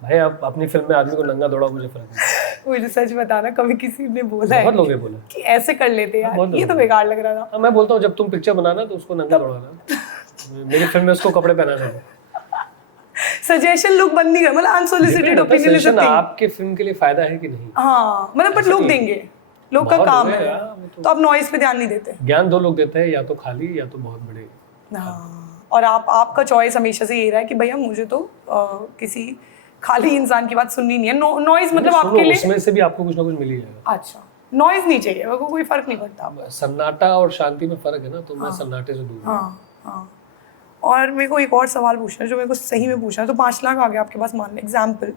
भाई आप अपनी फिल्म में आदमी को नंगा दौड़ा, मुझे फर्क नहीं। मुझे सच बताना, कभी किसी ने बोला है बहुत लोग बोला कि ऐसे कर लेते यार, ये तो बेकार लग रहा था। मैं बोलता हूँ जब तुम पिक्चर बनाना तो उसको नंगा दौड़ाना, मेरी फिल्म में उसको कपड़े पहनाना है। सजेशन लोग बंद नहीं कर, मतलब unsolicited opinion is a thing. आपके फिल्म के लिए फायदा है कि नहीं? हाँ, मतलब बट लोग देंगे, लोग का काम है। तो आप नॉइज पे ध्यान नहीं देते? ज्ञान दो लोग देते हैं, या तो खाली या तो बहुत बड़े। हाँ, और आपका चॉइस हमेशा से ये रहा है कि भैया मुझे तो किसी खाली इंसान की बात सुननी नहीं है। नॉइज मतलब आपके लिए उसमें से भी आपको कुछ ना कुछ मिल ही जाएगा। अच्छा, नॉइज नहीं चाहिए, मेरे को कोई फर्क नहीं पड़ता। सन्नाटा और शांति में फर्क है ना, तो मैं सन्नाटे से दूर। हाँ। और मेरे को एक और सवाल पूछना है जो मेरे को सही में पूछना है। तो 5 लाख आ गया आपके पास, मान लें एग्जाम्पल,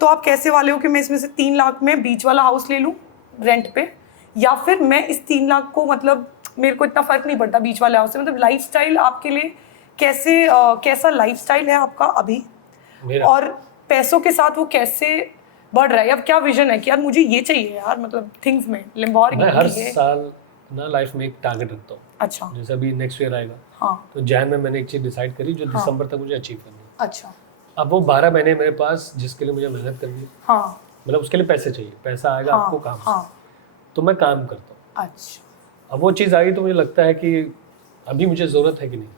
तो आप कैसे वाले हो कि मैं इसमें से 3 लाख में बीच वाला हाउस ले लूँ रेंट पे, या फिर मैं इस 3 लाख को, मतलब मेरे को इतना फर्क नहीं पड़ता बीच वाले हाउस से, मतलब लाइफस्टाइल आपके लिए कैसे कैसा लाइफस्टाइल है आपका अभी, और पैसों के साथ वो कैसे बढ़ रहा है? अब क्या विजन है कि यार मुझे ये चाहिए यार, मतलब थिंग्स में मैं हर साल ना लाइफ में एक टारगेट रखता हूँ। अच्छा, जैसे अभी नेक्स्ट ईयर आएगा, हाँ, तो जैन में मैंने एक चीज डिसाइड करी जो दिसंबर तक मुझे अचीव करनी है। अच्छा, अब वो 12 महीने मेरे पास जिसके लिए मुझे मेहनत करनी है, हाँ, मतलब उसके लिए पैसे चाहिए, पैसा आएगा आपको काम से, तो मैं काम करता हूँ। अच्छा, अब वो चीज़ आ गई तो मुझे लगता है कि अभी मुझे ज़रूरत है कि नहीं,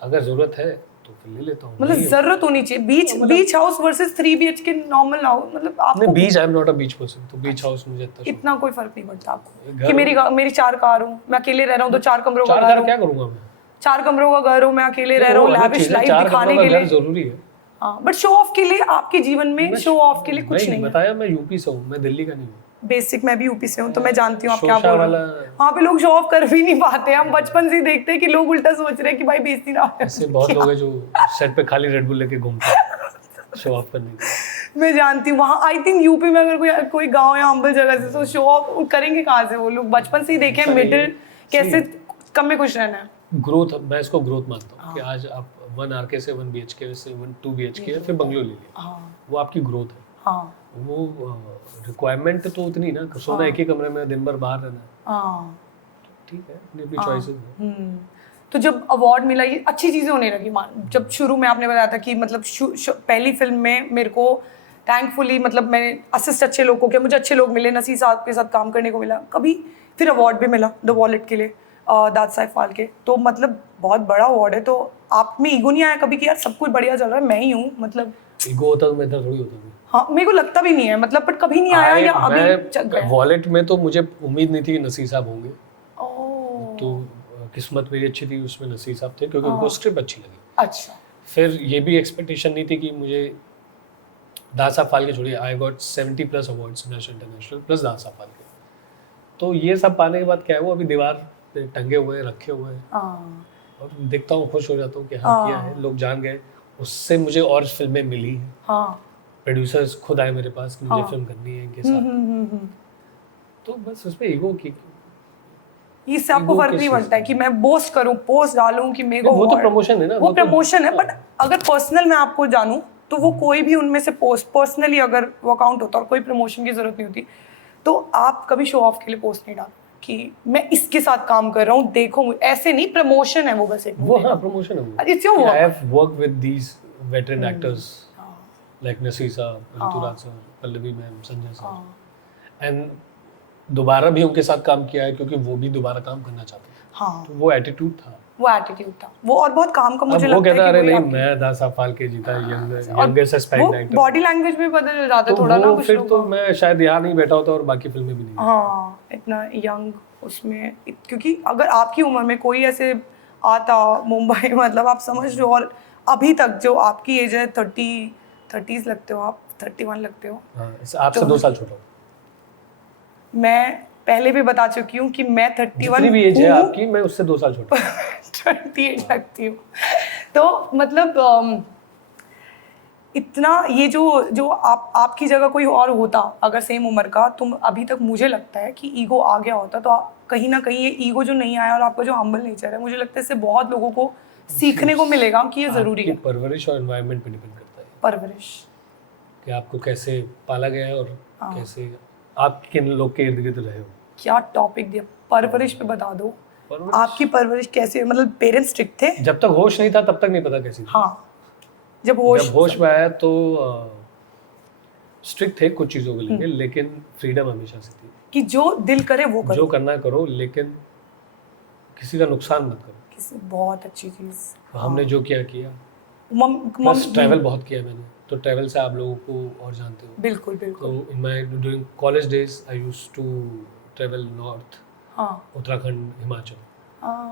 अगर ज़रूरत है तो फिर ले लेता हूँ। मतलब जरूरत होनी चाहिए। Beach house versus 3 BHK normal house, मतलब आपको beach, I am not a beach person, तो बीच हाउस मुझे इतना कोई फर्क नहीं पड़ता आपको कि मेरी 4 कार हूँ, मैं अकेले रह रहा हूँ तो 4 कमरों का घर, क्या करूँगा मैं? 4 कमरों का घर हूँ, मैं अकेले रह रहा हूँ, लैविश लाइफ दिखाने के लिए जरूरी है। हाँ, बट शो ऑफ के लिए आपके जीवन में शो ऑफ के लिए कुछ नहीं है। बताया मैं यूपी से हूँ, मैं दिल्ली का नहीं हूँ। बेसिक मैं भी यूपी से हूँ, तो मैं जानती हूँ आप क्या बोल रहे हैं। वहाँ पे लोग शो ऑफ कर भी नहीं पाते। हम बचपन से ही देखते हैं कि लोग उल्टा सोच रहे हैं कि भाई बेइज्जती ना हो। ऐसे बहुत लोग हैं जो सेट पे खाली रेड बुल लेके घूमते हैं शो ऑफ करने के। मैं जानती हूँ वहाँ, आई थिंक यूपी में अगर कोई गाँव या हम्बल जगह से, तो शो ऑफ करेंगे कहाँ से वो लोग? बचपन से ही देखे मिडिल कैसे कम में खुश रहना है। ग्रोथ, मैं इसको ग्रोथ मानता हूँ कि आज आप 1 RK से 1 BHK से 2 BHK फिर बंगलो ले लिया, वो आपकी ग्रोथ है। वो रिक्वायरमेंट तो उतनी ना, सोना एक ही कमरे में दिन भर बाहर रहना, ठीक है, अपनी अपनी चॉइसेस है। तो जब अवार्ड मिला, ये अच्छी चीज़ें होने लगी। जब शुरू में आपने बताया था कि मतलब पहली फिल्म में मेरे को थैंकफुली, मतलब मैंने असिस्ट अच्छे लोगों को किया, मुझे अच्छे लोग मिले, नसीर साहब के साथ काम करने को मिला, कभी फिर अवार्ड भी मिला द वॉलेट के लिए, दाद साहब फाल्के, तो मतलब बहुत बड़ा अवार्ड है। तो आप में ईगो नहीं आया कभी कि यार सब कुछ बढ़िया चल रहा है, मैं ही हूँ, मतलब ईगो होता तो मैं इधर थोड़ी होता। हाँ, मेरे को लगता भी नहीं है, मतलब बट कभी नहीं आया, या अभी चल गया? वॉलेट में तो मुझे उम्मीद नहीं थी कि नसीर साहब होंगे, तो किस्मत मेरी अच्छी थी, उसमें नसीर साहब थे क्योंकि उनको स्क्रिप्ट अच्छी लगी। अच्छा, फिर ये भी एक्सपेक्टेशन नहीं थी कि मुझे दाद साहब फाल्के छोड़िए, I got 70+ awards national international plus दाद साहब फाल्के। तो ये सब पाने के बाद क्या है, वो अभी दीवार पे टंगे हुए हैं, रखे हुए हैं, और देखता हूँ, खुश हो जाता हूँ कि हाँ किया है, लोग जान गए। उससे मुझे और फिल्में मिली हैं, प्रोड्यूसर्स खुद आए मेरे पास कि मुझे फिल्म करनी है इनके साथ, तो बस उसमें ईगो की, इससे आपको फर्क नहीं पड़ता है कि मैं बोस्ट करूं, पोस्ट डालूं कि मेरे को, वो तो प्रमोशन है ना, वो प्रमोशन है। बट अगर पर्सनल मैं आपको जानूं तो वो कोई भी उनमें से पोस्ट पर्सनली अगर वो अकाउंट होता और कोई प्रमोशन की जरूरत नहीं होती, तो आप कभी शो ऑफ के लिए पोस्ट नहीं डालते कि मैं इसके साथ काम कर रहा हूँ, देखो, ऐसे नहीं, प्रमोशन है वो, बस एक वो, हाँ प्रमोशन है वो। It's your work. I have worked with these veteran actors like Naseer साहब, Rituraj sir, Pallavi ma'am, Sanjay sir, and दोबारा भी उनके साथ काम किया है क्योंकि वो भी दोबारा काम करना चाहते थे। तो वो एटीट्यूड था। वो एटीट्यूड था वो, और बहुत काम का मुझे अब वो लगता कहता है अरे कि नहीं वही मैं 10 साल के जीता और यंगेस्ट एस्पेक्ट वो एक्टर। बॉडी लैंग्वेज भी बदल जाता है तो थोड़ा ना वो कुछ फिर लोगों तो का। मैं शायद यहाँ नहीं बैठा होता और बाकी फिल्में भी नहीं। हाँ इतना यंग उसमें, क्योंकि अगर आपकी उम्र में कोई ऐसे आता मुंबई मतलब आप समझ रहे हो, और अभी तक जो आपकी एज है 30s लगते हो आप, 31 लगते हो। हाँ, आपसे तो 2 साल छोटा हूँ। मैं पहले भी बता चुकी हूँ कि मैं 31 जितनी भी एज है हूँ, आपकी मैं उससे 2 साल छोटा हूँ। 28 लगती हूँ। तो मतलब इतना ये जो आपकी जगह कोई और होता अगर सेम उम्र का, तुम अभी तक मुझे लगता है कि ईगो आ गया होता, तो कहीं ना कहीं ये ईगो जो नहीं आया और आपका जो हम्बल नेचर है, मुझे लगता है इससे बहुत लोगों को सीखने को मिलेगा कि ये ज़रूरी है। परवरिश और एनवायरनमेंट पे डिपेंड करता है परवरिश कि आपको कैसे पाला गया है और कैसे आप किन लोग के इर्द गिर्द रहे हो। क्या टॉपिक दिया, परवरिश पे बता दो। परवरिश आपकी परवरिश कैसे हुई? मतलब पेरेंट्स स्ट्रिक्ट थे? जब तक होश नहीं था तब तक नहीं पता कैसी थी। हाँ जब जब होश में आया तो स्ट्रिक्ट थे कुछ चीज़ों को लेके, लेकिन फ्रीडम हमेशा से थी कि जो दिल करे वो करो, जो करना करो, लेकिन किसी का नुकसान मत करो। किसी बहुत अच्छी चीज़। हमने जो किया किया। मम बस ट्रैवल बहुत किया मैंने, तो ट्रैवल से आप लोगों को और जानते हो। बिल्कुल बिल्कुल। तो in my during college days I used to travel north, हाँ उत्तराखंड, हिमाचल,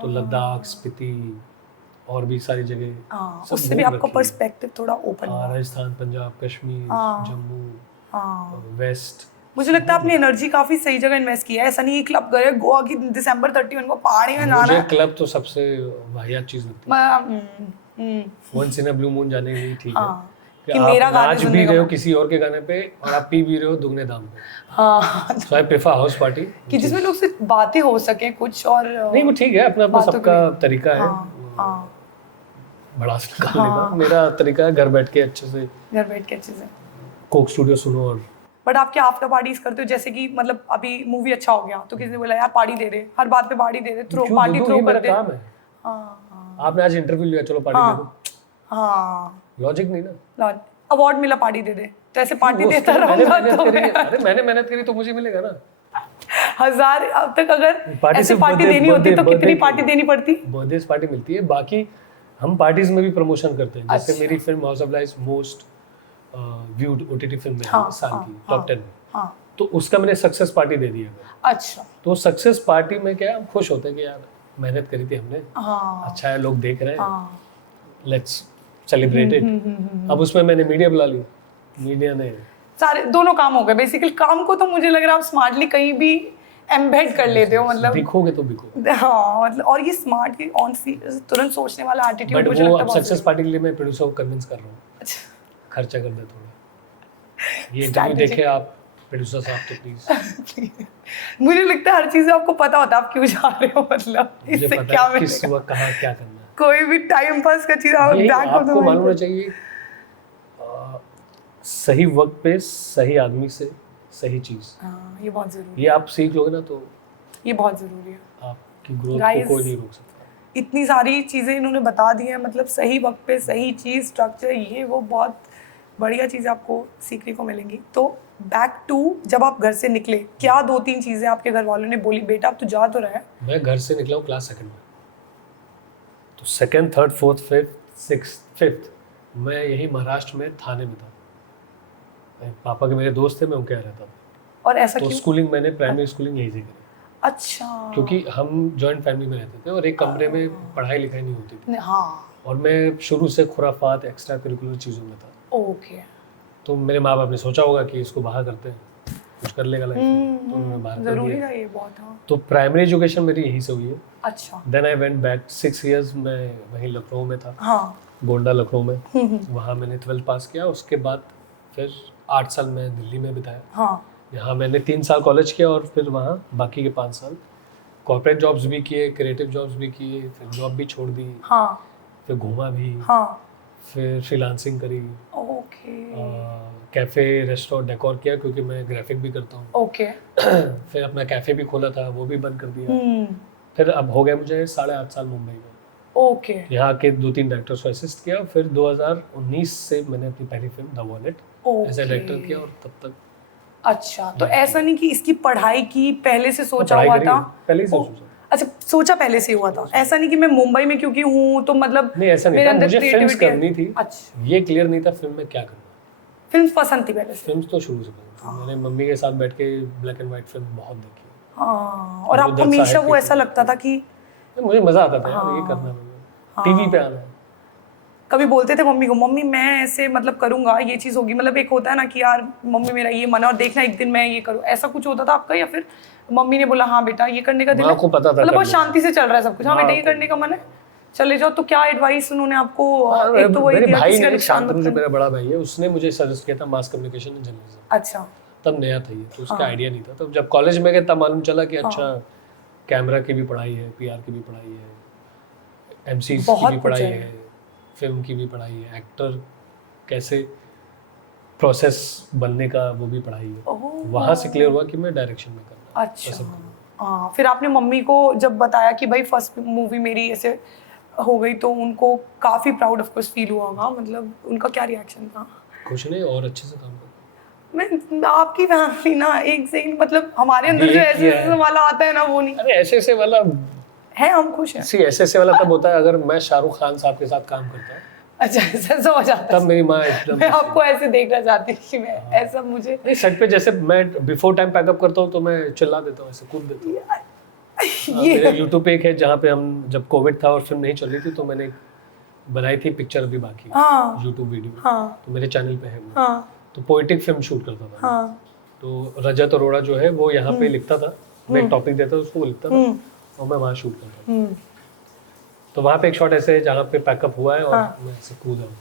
तो लद्दाख, स्पीति और भी सारी जगह। हाँ सब उससे भी घूम आपका रखी है। पर्सपेक्टिव थोड़ा ओपन हाँ, हुआ। राजस्थान, पंजाब, कश्मीर, हाँ। जम्मू, हाँ वेस्ट। मुझे लगता है आपने एनर्जी काफी सही जगह इन्वेस्ट किया है, ऐसा नहीं क्लब गए गोवा की दिसंबर 31 को पहाड़ी में जाना मुझे है। क्लब तो सबसे वाहियात चीज लगती है। Hmm, once in a blue moon जाने के लिए ठीक है हाँ कि कि आप मेरा गाने नाच सुनने भी का रहे हो मन। किसी और के गाने पे और आप पी भी रहे हो दुगने दाम पे। हाँ सो आई प्रेफर हाउस पार्टी कि जिसमें लोग से बातें हो सके कुछ, और नहीं वो ठीक है, अपना अपना बातों सबका के तरीका है हाँ भड़ास निकालने का। मेरा तरीका है घर बैठ के अच्छे से घर बैठ के अच्छे से। कोक स्टूडियो सुनो। और बट आप क्या आफ्टर पार्टीज करते हो? जैसे कि मतलब अभी मूवी अच्छा हो गया तो किसी ने बोला यार पार्टी दे दे, हर बात पे पार्टी दे दे, थ्रो क्यों पार्टी दूं, थ्रो ये कर मेरा दे। काम है। हाँ आपने आज इंटरव्यू लिया, चलो पार्टी दे दो, हाँ लॉजिक नहीं ना। अवार्ड मिला पार्टी दे दे, तो ऐसे पार्टी वो देता उसके लिए मैंने रहूंगा मेहनत तो करी है। मैं अरे मैंने मेहनत करी तो मुझे मिलेगा ना। 1000 अब तक अगर पार्टी ऐसे सिर्फ पार्टी birthday- देनी होती तो birthday- कितनी birthday- पार्टी देनी पड़ती? बर्थडे पार्टी मिलती है, बाकी हम पार्टीज में भी प्रमोशन करते हैं। जैसे अच्छा। मेरी film house of life most viewed OTT film है हाँ, साल हाँ, की, टॉप 10 में, हाँ तो उसका मैंने सक्सेस पार्टी दे दी है। अच्छा तो सक्सेस पार्टी में क्या हम खुश होते हैं कि यार मेहनत करी थी हमने, हाँ अच्छा है लोग देख रहे हैं, हाँ लेट्स सेलिब्रेट इट। अब उसमें मैंने मीडिया बुला ली, मीडिया ने सारे दोनों काम हो गए बेसिकली। काम को तो मुझे लग रहा है आप स्मार्टली कहीं भी एम्बेड कर लेते हो, मतलब दिखोगे तो बिको। हाँ मतलब, और ये स्मार्ट की ऑन तुरंत सोचने वाला एटीट्यूड बट मुझे वो लगता है अब बहुत सक्सेस पार्टी के लिए मैं प्रोड्यूसर को कन्विंस कर रहा हूँ, अच्छा। खर्चा कर दे थोड़ा। ये इंटरव्यू Strategy। देखे आप प्रोड्यूसर साहब तो प्लीज। मुझे लगता है हर चीज आपको पता होता है आप क्यों जा रहे हो, मतलब मुझे इससे पता क्या है किस मिलेगा। वक्त कहाँ क्या करना है। कोई भी टाइम पास का चीज आप यही बैक ऑफ द आपको मालूम होना माइंड। चाहिए, सही वक्त पे सही आदमी से सही चीज, हाँ ये बहुत जरूरी ये आप सीख लोगे ना तो है, ये बहुत जरूरी है। आपकी ग्रोथ Guys, को कोई नहीं रोक सकता। इतनी सारी चीज़ें इन्होंने बता दी हैं, मतलब सही वक्त पे सही चीज़, स्ट्रक्चर, ये वो बहुत बढ़िया चीज़ आपको सीखने को मिलेंगी। तो बैक टू जब आप घर से निकले, क्या 2-3 चीज़ें आपके घर वालों ने बोली बेटा अब तो जा तो रहा है? मैं घर से निकला हूँ क्लास 2 में, तो 2nd, 3rd, 4th, 5th, 6th, 5th मैं यही महाराष्ट्र में थाने में था। पापा के मेरे दोस्त थे, मैं उनके यहाँ रहता था। और ऐसा तो क्यों? स्कूलिंग मैंने प्राइमरी स्कूलिंग यहीं से करी, अच्छा क्योंकि हम जॉइंट फैमिली में रहते थे और एक कमरे में पढ़ाई लिखाई नहीं होती थी। हाँ और मैं शुरू से खुराफात एक्स्ट्रा करिकुलर चीज़ों में था। ओके। तो मेरे माँ बाप ने सोचा होगा कि इसको बाहर करते हैं, कुछ कर लेगा लाइफ में, तो उन्होंने बाहर कर जरूरी दिया। था ये बहुत। हाँ तो प्राइमरी एजुकेशन मेरी यहीं से हुई है। अच्छा then I went back 6 years मैं वहीं लखनऊ में था, हाँ गोंडा लखनऊ में। वहाँ मैंने 12th पास किया, उसके बाद फिर 8 साल मैं दिल्ली में बिताया। हाँ यहाँ मैंने 3 साल कॉलेज किया और फिर वहाँ बाकी के 5 साल कॉर्पोरेट जॉब्स भी किए, क्रिएटिव जॉब्स भी किए, फिर जॉब भी छोड़ दी, हाँ फिर घूमा भी, हाँ फिर फ्रीलांसिंग करी, ओके कैफ़े रेस्टोरेंट डेकोर किया क्योंकि मैं ग्राफिक भी करता हूँ। ओके फिर अपना कैफ़े भी खोला था, वो भी बंद कर दिया। फिर अब हो गया मुझे 8.5 साल मुंबई में। ओके यहाँ के 2-3 डायरेक्टर्स को असिस्ट किया। फिर 2019 से मैंने अपनी पहली film The Wallet as a director किया, और तब तक अच्छा। तो ऐसा नहीं कि इसकी पढ़ाई की पहले से सोचा पढ़ाई हुआ करी था? है, पहले ही से सोचा। अच्छा, सोचा पहले से ही हुआ था, ऐसा नहीं कि मैं मुंबई में क्योंकि हूँ तो मतलब नहीं, ऐसा नहीं मेरे था, अंदर मुझे फिल्म्स creativity है। करनी थी। अच्छा, ये क्लियर नहीं था फिल्म में क्या करना। फिल्म पसंद थी पहले से। फिल्म्स तो शुरू से पसंद थी। मैंने मम्मी के साथ बैठ के ब्लैक एंड व्हाइट फिल्म बहुत देखी। हाँ, और वो आपको दत्त हमेशा साहब की वो ऐसा फिल्म। लगता था कि मुझे मजा आता था यार, ये करना है मुझे, टीवी पे आना है। कभी बोलते थे मम्मी को, मम्मी मैं ऐसे मतलब करूंगा, ये चीज होगी, मतलब एक होता है ना कि यार मम्मी मेरा ये मन है और देखना एक दिन मैं ये करूँ, ऐसा कुछ होता था आपका? या फिर मम्मी ने बोला हाँ बेटा ये करने का दिल है, माँ को पता था मतलब बहुत करने का। शांति से चल रहा है सब कुछ, हाँ माँ बेटा ये को- करने का मन है, चले जाओ। तो क्या एडवाइस उन्होंने आपको? हाँ, एक तो वही मेरे दिया भाई किसी का ने, नुकसान मत शांतनु जो करना। मेरा बड़ा भाई है, उसने मुझे सजेस्ट किया था मास कम्युनिकेशन एंड जर्नलिज्म। अच्छा, तब नया था ये, तो उसका आइडिया नहीं था। तब जब कॉलेज में गए तब मालूम चला कि अच्छा कैमरा की भी पढ़ाई है, पीआर की भी पढ़ाई है, एमसीज की बहुत भी कुछ पढ़ाई है। है, फिल्म की भी पढ़ाई है, एक्टर कैसे प्रोसेस बनने का वो भी पढ़ाई है। ओह, वहाँ से क्लियर हुआ कि मैं डायरेक्शन में करना अच्छा। पसंद करूँगा। हाँ, फिर आपने मम्मी को जब बताया कि भाई फर्स्ट मूवी मेरी ऐसे हो गई तो उनको काफी प्राउड ऑफ कोर्स फील हुआ होगा, मतलब उनका क्या रिएक्शन था? कुछ नहीं, और अच्छे से काम करना। मैं आपकी फैमिली ना एक से एक, मतलब हमारे अंदर जो देख ऐसे किया ऐसे है। वाला आता है ना वो नहीं अरे ऐसे वाला, है, हम खुश हैं। सी ऐसे वाला तब होता है अगर मैं शाहरुख खान साहब के साथ काम करता हूँ, अच्छा, ऐसा हो जाता तब है। मेरी माँ एकदम मैं आपको ऐसे देखना चाहती हूँ कि मैं ऐसा मुझे नहीं, सेट पे जैसे मैं बिफोर टाइम पैकअप करता हूँ तो मैं चिल्ला देता हूँ, ऐसे कूद देता हूँ। हाँ, ये मेरे यूट्यूब पे एक है जहाँ पे हम, जब कोविड था और फिल्म नहीं चल रही थी, तो मैंने एक बनाई थी पिक्चर अभी बाकी हाँ यूट्यूब वीडियो, हाँ तो मेरे चैनल पे है वो। हाँ तो पोइटिक फिल्म शूट करता था मैं। हाँ तो रजत अरोड़ा जो है वो यहाँ पे लिखता था, मैं एक टॉपिक देता था उसको, वो लिखता था और मैं वहाँ शूट करता था। तो वहाँ पे एक शॉट ऐसे है जहाँ पे पैकअप हुआ है और मैं ऐसे कूदा हूँ,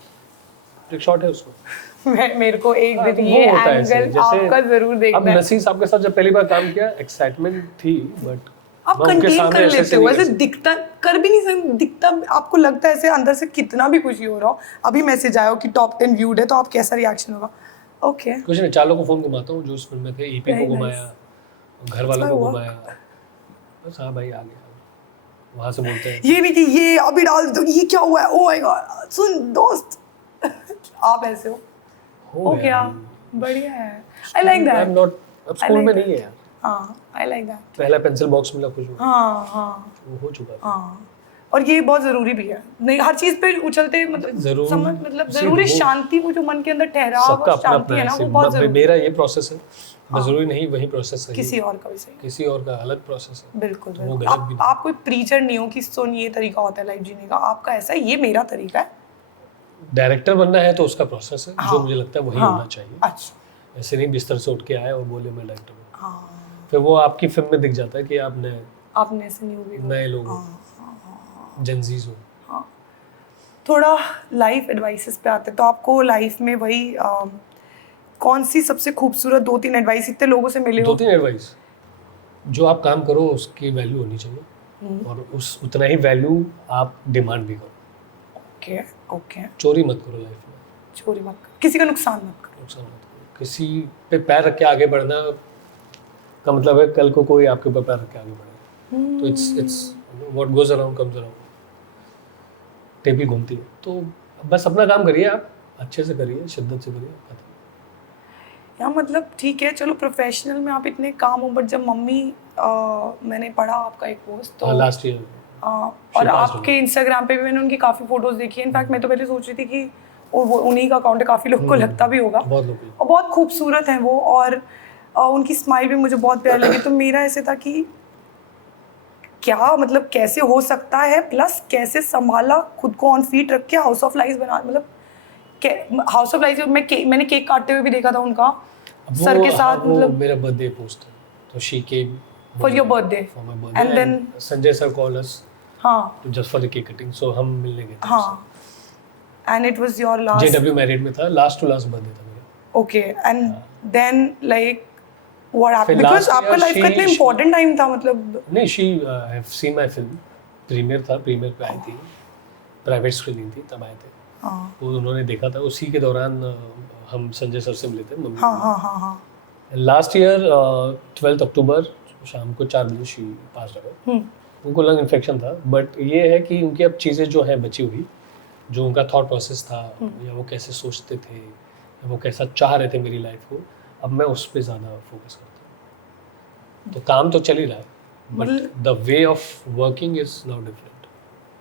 एक शॉट है उसको। मेरे को एक दिन वो ये होता है ऐसे, एंगल जैसे आपका जरूर अब देखना है। नसीर साहब के साथ जब पहली बार काम किया, एक्साइटमेंट थी, बट आप कंटेन कर लेते हो, ऐसे नहीं दिखता कर भी नहीं सकते, दिखता आपको लगता है ऐसे अंदर से कितना भी खुशी हो रहा हो। अभी मैसेज आया हो कि टॉप 10 व्यूड है, तो आप कैसा रिएक्शन होगा? ओके, कुछ नहीं, चालों को फोन घुमाता हूँ जो उस फिल्म में थे, ईपी को Very घुमाया, घर वालों my को work. घुमाया, बस हाँ भाई आ गया, वहाँ से बोलते हैं ये नहीं कि ये अभी डाल दो, ये क्या हुआ है, ओ माय गॉड सुन दोस्त। आप ऐसे हो गया गया, बढ़िया है, I like I am that. Not, अब स्कूल में नहीं है यार, हाँ, आई लाइक दैट। पहला पेंसिल बॉक्स मिला कुछ हाँ हाँ वो हो चुका था। हाँ, और ये बहुत जरूरी भी है, नहीं हर चीज पे उछलते, मतलब जरूर, समझ, मतलब see, जरूरी वो- शांति, वो जो मन के अंदर ठहराव सबका और अपना शांति अपना है ना, है, वो बहुत जरूरी मेरा ये प्रोसेस है, बस जरूरी नहीं वही प्रोसेस है, किसी और का भी सही। किसी और का अलग प्रोसेस है। बिल्कुल तो वो बिल्कुल। गलत भी नहीं। आप कोई प्रीचर नहीं हो कि सुन ये तरीका होता है लाइफ जीने का, आपका ऐसा है, ये मेरा तरीका है। डायरेक्टर बनना है तो उसका प्रोसेस है, जो मुझे लगता है वही होना चाहिए। अच्छा, ऐसे नहीं बिस्तर से उठ के आए और बोले मैं डायरेक्टर हूँ, हाँ, फिर वो आपकी फिल्म में दिख जाता है कि आप आपने ऐसे नहीं होगी। नए लोग हो, जेंजीज हो। थोड़ा लाइफ एडवाइसेस पे आते हैं, तो आपको लाइफ में वही कौन सी सबसे खूबसूरत 2-3 एडवाइस इतने लोगों से मिले हो? 2-3 एडवाइस, जो आप काम करो उसकी वैल्यू होनी चाहिए और उस उतना ही वैल्यू आप डिमांड भी करो। ओके ओके, चोरी मत करो लाइफ में, चोरी मत करो, किसी का नुकसान मत करो। नुकसान मत करो, किसी पे पैर रख के आगे बढ़ना का मतलब है कल को कोई आपके ऊपर पैर रख के आगे बढ़े, तो it's what goes around comes around, table घूमती है। तो बस अपना काम करिए, आप अच्छे से करिए, शिद्दत से करिए, खत्म। या मतलब ठीक है, चलो प्रोफेशनल में आप इतने काम हो, बट जब मम्मी मैंने पढ़ा आपका एक पोस्ट तो लास्ट ईयर और आपके इंस्टाग्राम पे भी मैंने उनकी काफ़ी फोटोज देखी है। इनफैक्ट मैं तो पहले सोच रही थी कि वो उन्हीं का अकाउंट है, काफ़ी लोग को लगता भी होगा, बहुत लोग और बहुत खूबसूरत हैं वो, और उनकी स्माइल भी मुझे बहुत प्यारी लगी। तो मेरा ऐसे था कि क्या मतलब कैसे हो सकता है, प्लस कैसे संभाला खुद को ऑन फीट रख के हाउस ऑफ लाइफ बना, मतलब हाउस ऑफ लाइफ में मैंने केक काटते हुए भी देखा था उनका सर के साथ, मतलब मेरा बर्थडे पोस्ट है, तो she came for your birthday for my birthday and then Sanjay sir call us हाँ just for the cake cutting, so हम मिलने गए थे। हाँ, and it was your last, JW Marriott में था, लास्ट टू लास्ट बर्थडे था मेरा। Okay, and then like what happened, फिर बिकॉज़ last आपका year लाइफ का इतना she- इंपॉर्टेंट टाइम था, मतलब नहीं, she have seen my film, premiere था, प्रीमियर पे आई थी, प्राइवेट स्क्रीनिंग थी, तब आए थे। हाँ वो उन्होंने देखा था, उसी के दौरान हम संजय सर से मिले थे मम्मी। हाँ हाँ हाँ हाँ, लास्ट ईयर 12 अक्टूबर शाम को 4 बजे शी पास अवे। उनको लंग इन्फेक्शन था, बट ये है कि उनकी अब चीज़ें जो हैं बची हुई, जो उनका थॉट प्रोसेस था, या वो कैसे सोचते थे, या वो कैसा चाह रहे थे मेरी लाइफ को, अब मैं उस पर ज़्यादा फोकस करता हूँ। तो काम तो चल ही रहा है, but the way of working is now different.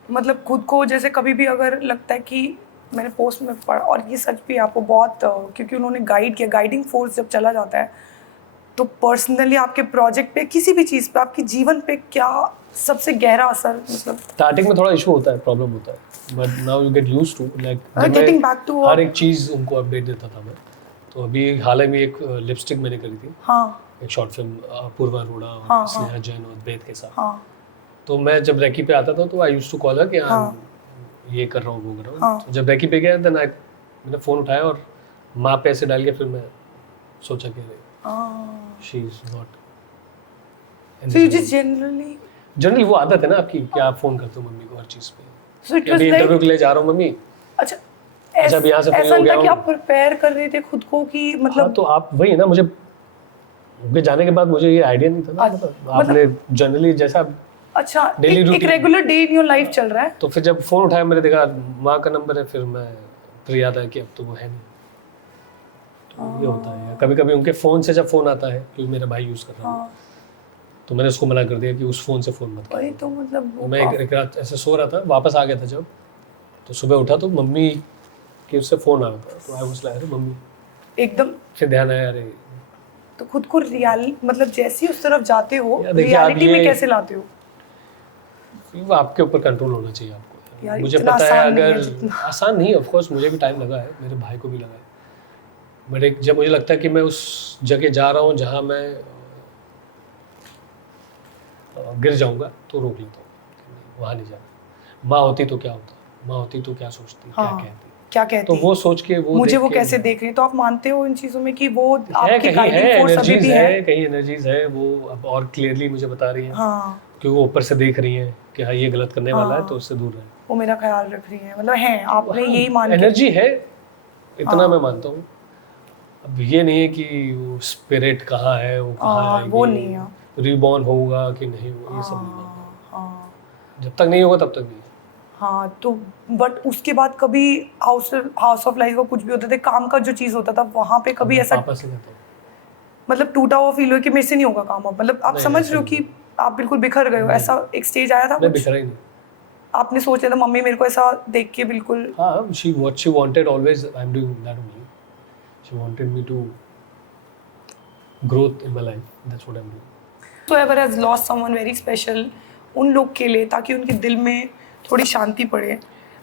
मतलब खुद को जैसे कभी भी अगर लगता है कि मैंने पोस्ट में पढ़ा, और ये सच भी आपको बहुत क्योंकि उन्होंने गाइड किया, गाइडिंग फोर्स जब चला जाता है तो पर्सनली आपके प्रोजेक्ट पे, किसी भी चीज़ पे, आपके जीवन पे क्या सबसे गहरा असर, मतलब स्टार्टिंग में थोड़ा इशू होता है, प्रॉब्लम होता है, but now you get used to, like getting back to हर एक चीज़ उनको अपडेट देता था मैं। तो अभी हाल ही में एक लिपस्टिक मैंने करी थी, हाँ एक शॉर्ट फिल्म पूर्वा अरोड़ा और हाँ, स्नेहा जैन और वेद के साथ। हाँ तो मैं जब रैकी पे आता था तो I used to call her कि हाँ ये कर रहा हूँ वो कर रहा हूँ। तो जब रैकी पे गया देन मैंने फ़ोन उठाया और माँ पे ऐसे डाल के फिर मैं सोचा कि she is not. So you just generally वो आदत है ना आपकी कि आप फ़ोन करते हो मम्मी को हर चीज़ पे। सो इट वाज अभी लाइक, इंटरव्यू के लिए जा रहा हूँ मम्मी। अच्छा अब यहाँ से फ्री ऐसा हो गया था कि हूँ। आप प्रिपेयर कर रहे थे खुद को कि मतलब हाँ, तो आप वही है ना, मुझे उनके जाने के बाद मुझे ये आइडिया नहीं था ना, मतलब आपने जनरली जैसा अच्छा डेली एक routine regular day in your life चल रहा है। तो फिर जब फ़ोन उठाया मैंने देखा माँ का नंबर है, फिर याद आया कि अब तो वो है नहीं। तो ये होता है कभी कभी उनके फ़ोन से, जब फ़ोन आता है क्योंकि मेरा भाई यूज़ कर रहा है तो मैंने उसको मना कर दिया कि उस फ़ोन से फ़ोन मत कर। वही तो मतलब वो मैं एक रात ऐसे सो रहा था, वापस आ गया था जब, तो सुबह उठा तो मम्मी के उससे फ़ोन आ रहा था, तो आई वाज लाइक अरे मम्मी, एकदम फिर ध्यान आया अरे। तो खुद को मतलब जैसे ही उस तरफ जाते हो यार देखिए, आप रियलिटी में ये- कैसे लाते हो? वो आपके ऊपर कंट्रोल होना चाहिए आपको। यार मुझे इतना पता है आसान नहीं है अगर जितना। आसान नहीं, ऑफ कोर्स मुझे भी टाइम लगा है, मेरे भाई को भी लगा है, बट एक जब मुझे लगता है कि मैं उस जगह जा रहा हूँ जहाँ मैं गिर जाऊँगा तो रोक लेता हूँ, वहाँ नहीं जाना। माँ होती तो क्या होता, माँ होती तो क्या सोचती, क्या कहती, क्या कहती तो वो सोच के मुझे देख वो के कैसे देख रही है? तो आप मानते हो इन चीजों में कि वो है, आपकी कहीं गाइडिंग है फोर्स अभी एनर्जीज भी है, कहीं एनर्जीज है, वो अब और क्लियरली मुझे बता रही है हाँ कि वो ऊपर से देख रही है कि हाँ ये गलत करने वाला है तो उससे दूर रहे। वो मेरा ख्याल रख रही है, मतलब है आपने यही मान के एनर्जी है, इतना मैं मानता हूँ। अब ये नहीं है कि वो स्पिरिट कहाँ है, वो कहाँ आएगी, वो नहीं है। रिबॉर्न होगा कि नहीं होगा, ये सब नहीं मानता। हाँ जब तक नहीं होगा तब तक नहीं। हाँ तो बट उसके बाद कभी हाउस ऑफ लाइफ का कुछ भी होता था, काम का जो चीज़ होता था वहाँ पे कभी ऐसा पापा से कहता हूँ मतलब टूटा हुआ फील हो कि मेरे से नहीं होगा काम अब, मतलब आप नहीं, समझ ऐसा रहे हो नहीं। कि आप बिल्कुल बिखर गए हो, ऐसा एक स्टेज आया था मैं कुछ बिखरा ही नहीं। आपने सोचा था मम्मी मेरे को ऐसा देख के बिल्कुल हाँ, what she wanted always I'm doing that only. She wanted me to growth in my life. That's what I'm doing. whoever has lost someone very special, उन लोग के लिए, ताकि उनके दिल में थोड़ी शांति पड़े।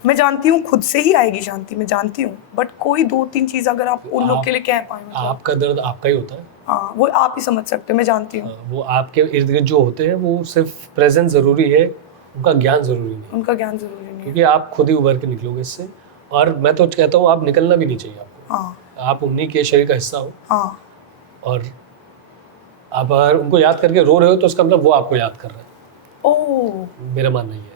मैं जानती हूँ खुद से ही आएगी शांति, मैं जानती हूँ, बट कोई 2-3 चीज़ अगर आप उन लोग के लिए कह पाए मतलब आपका दर्द आपका ही होता है। हाँ वो आप ही समझ सकते हो, मैं जानती हूँ। वो आपके इर्द गिर्द जो होते हैं वो सिर्फ प्रेजेंस ज़रूरी है, उनका ज्ञान ज़रूरी नहीं, उनका ज्ञान ज़रूरी नहीं है। क्योंकि आप खुद ही उभर के निकलोगे इससे। और मैं तो कहता हूँ आप निकलना भी नहीं चाहिए आपको। हाँ आप उन्हीं के शरीर का हिस्सा हो, हाँ और आप अगर उनको याद करके रो रहे हो तो उसका मतलब वो आपको याद कर रहे हैं। ओह मेरा मानना ये है।